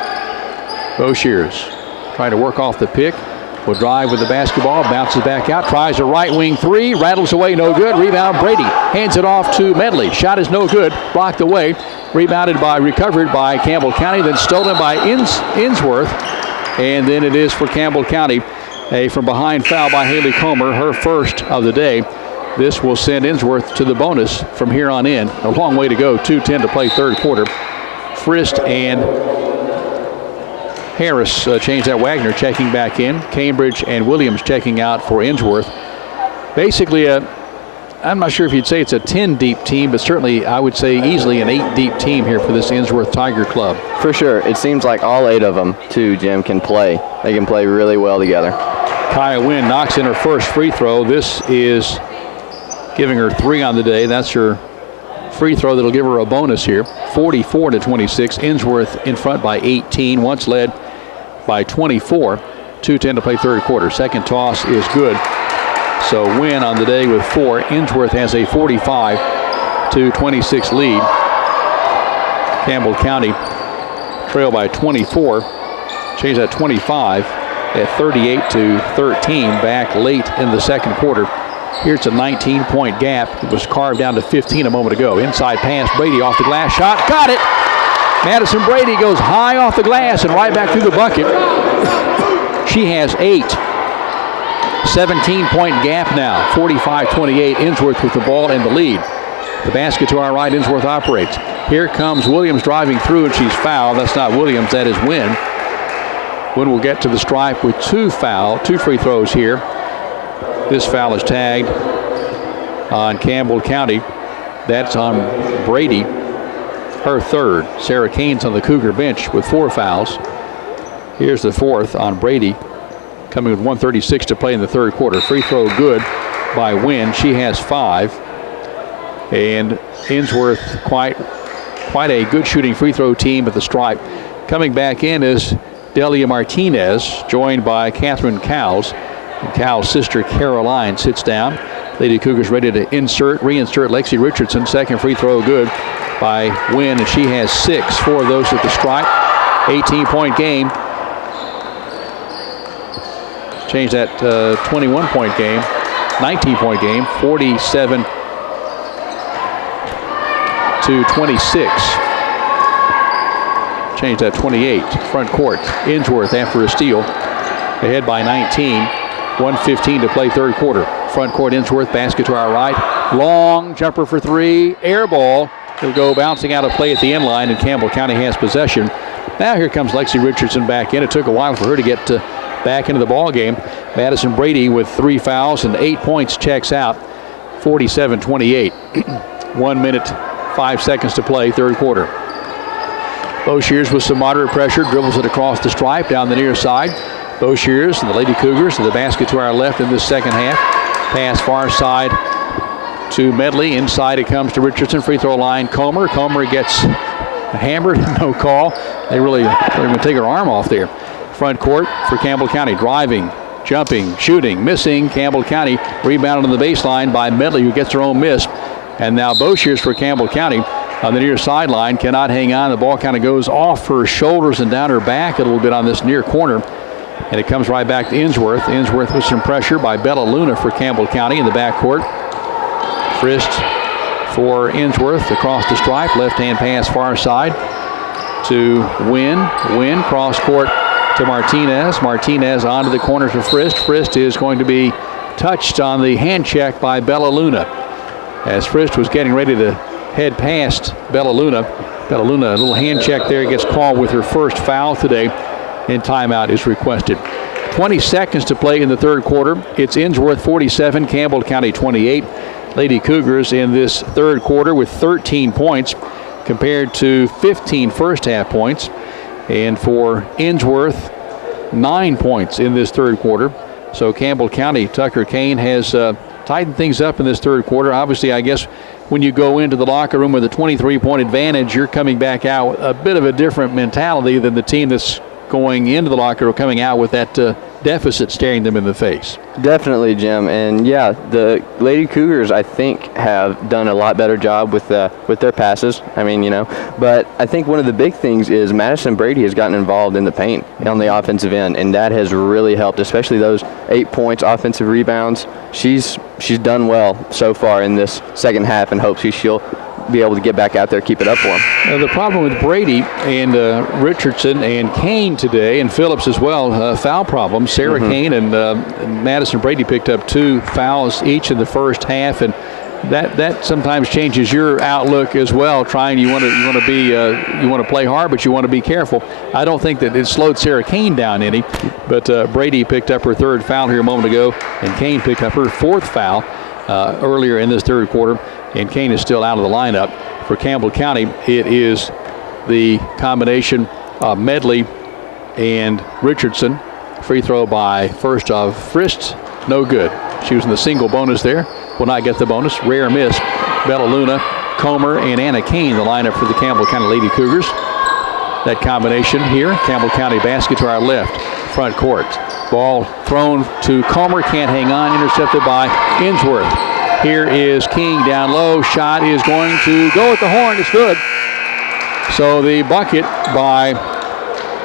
Boshears trying to work off the pick. Will drive with the basketball, bounces back out, tries a right wing 3, rattles away, no good. Rebound, Brady hands it off to Medley. Shot is no good, blocked away. Recovered by Campbell County, then stolen by Ensworth. And then it is for Campbell County. A from behind foul by Haley Comer, her first of the day. This will send Ensworth to the bonus from here on in. A long way to go, 2:10 to play third quarter. Frist and Harris changed that. Wagner checking back in. Cambridge and Williams checking out for Ensworth. Basically, I'm not sure if you'd say it's a 10-deep team, but certainly I would say easily an 8-deep team here for this Ensworth Tiger Club. For sure. It seems like all 8 of them, too, Jim, can play. They can play really well together. Kaya Wynn knocks in her first free throw. This is giving her 3 on the day. That's her free throw that'll give her a bonus here. 44-26. Ensworth in front by 18. Once led by 24. 2:10 to play third quarter. Second toss is good. So Wynn on the day with 4. Ensworth has a 45-26 lead. Campbell County trail by 24. Change that 25 at 38-13 back late in the second quarter. Here it's a 19-point gap. It was carved down to 15 a moment ago. Inside pass, Brady off the glass shot. Got it! Madison Brady goes high off the glass and right back through the bucket. She has 8. 17-point gap now. 45-28. Ensworth with the ball and the lead. The basket to our right. Ensworth operates. Here comes Williams driving through, and she's fouled. That's not Williams. That is Wynn. Wynn will get to the stripe with 2 free throws here. This foul is tagged on Campbell County. That's on Brady, her third. Sarah Kane's on the Cougar bench with 4 fouls. Here's the 4th on Brady, coming with 1:36 to play in the third quarter. Free throw good by Wynn. She has 5. And Ensworth quite a good shooting free throw team at the stripe. Coming back in is Delia Martinez, joined by Catherine Cowles. And Cowles' sister Caroline sits down. Lady Cougars ready to reinsert Lexi Richardson. Second free throw good by Wynn, and she has 6. 4 of those at the stripe. 18-point game. Change that 21-point game. 19-point game. 47-26. Change that 28. Front court. Ensworth after a steal. Ahead by 19. 1:15 to play third quarter. Front court Ensworth, basket to our right. Long jumper for 3. Air ball. It'll go bouncing out of play at the end line, and Campbell County has possession. Now here comes Lexi Richardson back in. It took a while for her to get back into the ball game. Madison Brady with 3 fouls and 8 points checks out. 47-28. 1 minute, 5 seconds to play third quarter. Boshears with some moderate pressure, dribbles it across the stripe down the near side. Boshears and the Lady Cougars to the basket to our left in this second half. Pass far side to Medley. Inside it comes to Richardson. Free throw line. Comer gets hammered. No call. They're going to take her arm off there. Front court for Campbell County. Driving, jumping, shooting, missing. Campbell County rebounded on the baseline by Medley, who gets her own miss. And now Boshears for Campbell County on the near sideline. Cannot hang on. The ball kind of goes off her shoulders and down her back a little bit on this near corner. And it comes right back to Ensworth. Ensworth with some pressure by Bellaluna for Campbell County in the backcourt. Frist for Ensworth across the stripe. Left-hand pass far side to Wynn. Wynn cross court to Martinez. Martinez onto the corner to Frist. Frist is going to be touched on the hand check by Bellaluna. As Frist was getting ready to head past Bellaluna. Bellaluna, a little hand check there, gets called with her first foul today. And timeout is requested. 20 seconds to play in the third quarter. It's Ensworth 47, Campbell County 28. Lady Cougars in this third quarter with 13 points compared to 15 first half points. And for Ensworth, 9 points in this third quarter. So Campbell County, Tucker Kane has tightened things up in this third quarter. Obviously, I guess when you go into the locker room with a 23-point advantage, you're coming back out with a bit of a different mentality than the team that's going into the locker room, coming out with that deficit staring them in the face. Definitely, Jim. And yeah, the Lady Cougars, I think, have done a lot better job with their passes. I mean, but I think one of the big things is Madison Brady has gotten involved in the paint on the offensive end, and that has really helped, especially those 8 points, offensive rebounds. She's done well so far in this second half, and hopefully she'll be able to get back out there, keep it up for him. The problem with Brady and Richardson and Kane today, and Phillips as well, foul problems. Sarah Kane and Madison Brady picked up 2 fouls each in the first half, and that sometimes changes your outlook as well. You want to play hard, but you want to be careful. I don't think that it slowed Sarah Kane down any, but Brady picked up her 3rd foul here a moment ago, and Kane picked up her 4th foul earlier in this third quarter. And Kane is still out of the lineup. For Campbell County, it is the combination of Medley and Richardson. Free throw by first of Frist, no good. She was in the single bonus there, will not get the bonus. Rare miss. Bella Luna, Comer, and Anna Kane, the lineup for the Campbell County Lady Cougars. That combination here, Campbell County basket to our left, front court. Ball thrown to Comer, can't hang on, intercepted by Ensworth. Here is King down low. Shot is going to go at the horn. It's good. So the bucket by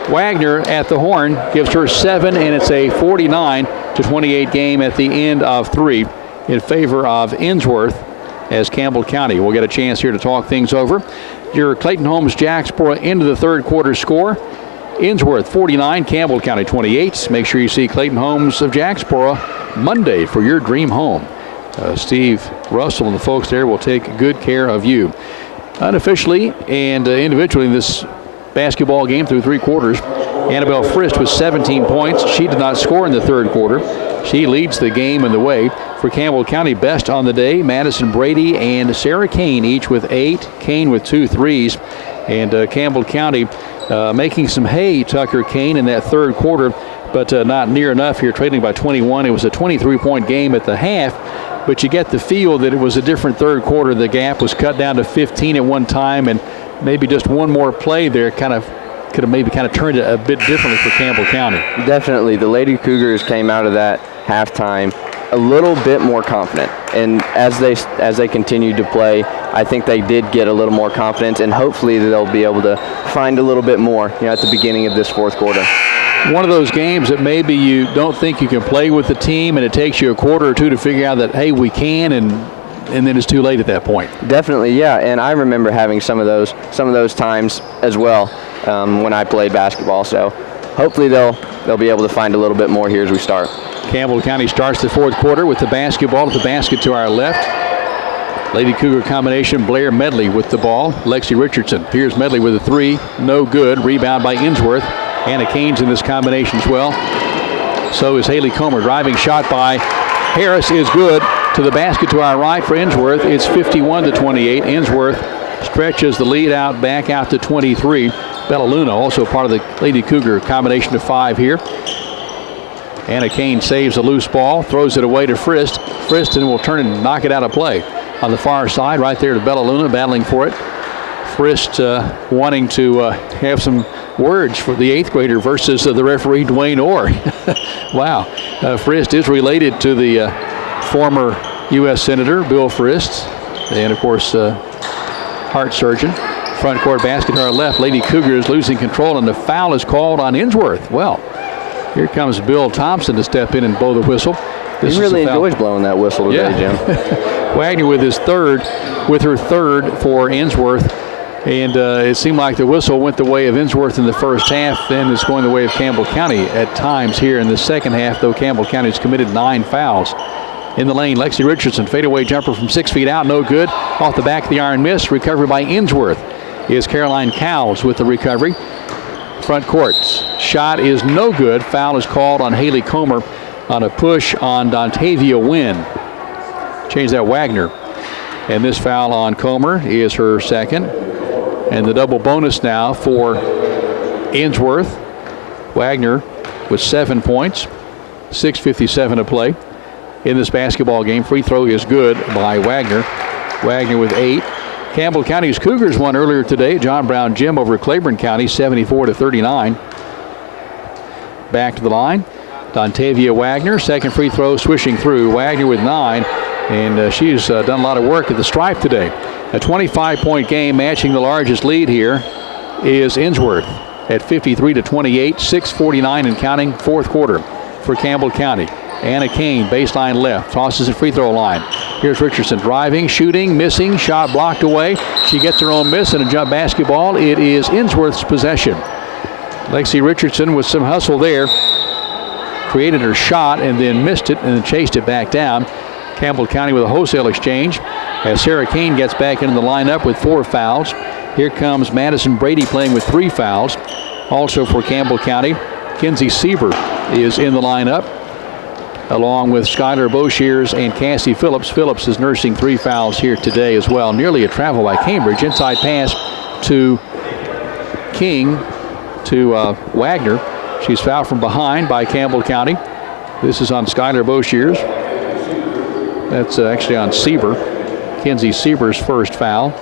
Wagner at the horn gives her 7, and it's a 49-28 game at the end of 3 in favor of Ensworth, as Campbell County will get a chance here to talk things over. Your Clayton Holmes Jacksboro into the third quarter score. Ensworth 49, Campbell County 28. Make sure you see Clayton Holmes of Jacksboro Monday for your dream home. Steve Russell and the folks there will take good care of you. Unofficially and individually in this basketball game through 3 quarters, Annabelle Frist with 17 points. She did not score in the third quarter. She leads the game in the way. For Campbell County, best on the day, Madison Brady and Sarah Kane, each with 8. Kane with 2 threes. And Campbell County making some hay, Tucker Kane, in that third quarter, but not near enough here, trailing by 21. It was a 23-point game at the half, but you get the feel that it was a different third quarter. The gap was cut down to 15 at one time, and maybe just one more play there could have maybe turned it a bit differently for Campbell County. Definitely. The Lady Cougars came out of that halftime a little bit more confident, and as they continued to play, I think they did get a little more confidence, and hopefully they'll be able to find a little bit more at the beginning of this fourth quarter. One of those games that maybe you don't think you can play with the team, and it takes you a quarter or two to figure out that, hey, we can, and then it's too late at that point. Definitely, yeah, and I remember having some of those times as well when I played basketball. So hopefully they'll be able to find a little bit more here as we start. Campbell County starts the fourth quarter with the basketball at the basket to our left. Lady Cougar combination, Blair Medley with the ball. Lexi Richardson. Here's Medley with a 3. No good. Rebound by Ensworth. Anna Kane's in this combination as well. So is Haley Comer. Driving shot by Harris is good. To the basket to our right for Ensworth. It's 51-28. Ensworth stretches the lead out, back out to 23. Bella Luna, also part of the Lady Cougar combination of 5 here. Anna Kane saves a loose ball, throws it away to Frist. Friston will turn and knock it out of play. On the far side, right there to Bella Luna, battling for it. Frist wanting to have some words for the 8th grader versus the referee, Dwayne Orr. Wow. Frist is related to the former U.S. Senator, Bill Frist, and, of course, heart surgeon. Front court basket to our left. Lady Cougars losing control, and the foul is called on Ensworth. Well, here comes Bill Thompson to step in and blow the whistle. He really enjoys blowing that whistle today, Jim. Wagner with her third for Ensworth. And it seemed like the whistle went the way of Ensworth in the first half, then it's going the way of Campbell County at times here in the second half, though Campbell County has committed 9 fouls. In the lane, Lexi Richardson, fadeaway jumper from 6 feet out, no good. Off the back of the iron miss, recovery by Ensworth. Is Caroline Cowles with the recovery. Front court, shot is no good. Foul is called on Haley Comer on a push on Dontavia Wynn. change that, Wagner. And this foul on Comer is her second. And the double bonus now for Ensworth. Wagner with 7 points, 6:57 to play in this basketball game. Free throw is good by Wagner. Wagner with 8. Campbell County's Cougars won earlier today. John Brown Gym over Claiborne County, 74-39. Back to the line. Dontavia Wagner, second free throw, swishing through. Wagner with 9, and she's done a lot of work at the stripe today. A 25-point game, matching the largest lead here, is Ensworth at 53-28, 6:49 and counting, fourth quarter for Campbell County. Anna Kane, baseline left, tosses the free throw line. Here's Richardson driving, shooting, missing, shot blocked away. She gets her own miss and a jump basketball. It is Ensworth's possession. Lexi Richardson with some hustle there, created her shot and then missed it and then chased it back down. Campbell County with a wholesale exchange as Sarah Kane gets back into the lineup with 4 fouls. Here comes Madison Brady playing with 3 fouls. Also for Campbell County, Kinsey Sieber is in the lineup, along with Skylar Boshears and Cassie Phillips. Phillips is nursing 3 fouls here today as well. Nearly a travel by Cambridge. Inside pass to King to Wagner. She's fouled from behind by Campbell County. This is on Skylar Boshears. That's actually on Sieber. Kinsey Sieber's first foul.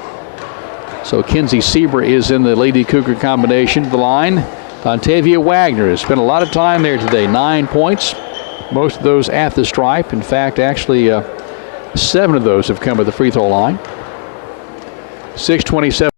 So Kinsey Sieber is in the Lady Cougar combination. The line, Dontavia Wagner has spent a lot of time there today. 9 points. Most of those at the stripe. In fact, actually 7 of those have come at the free throw line. 6:27.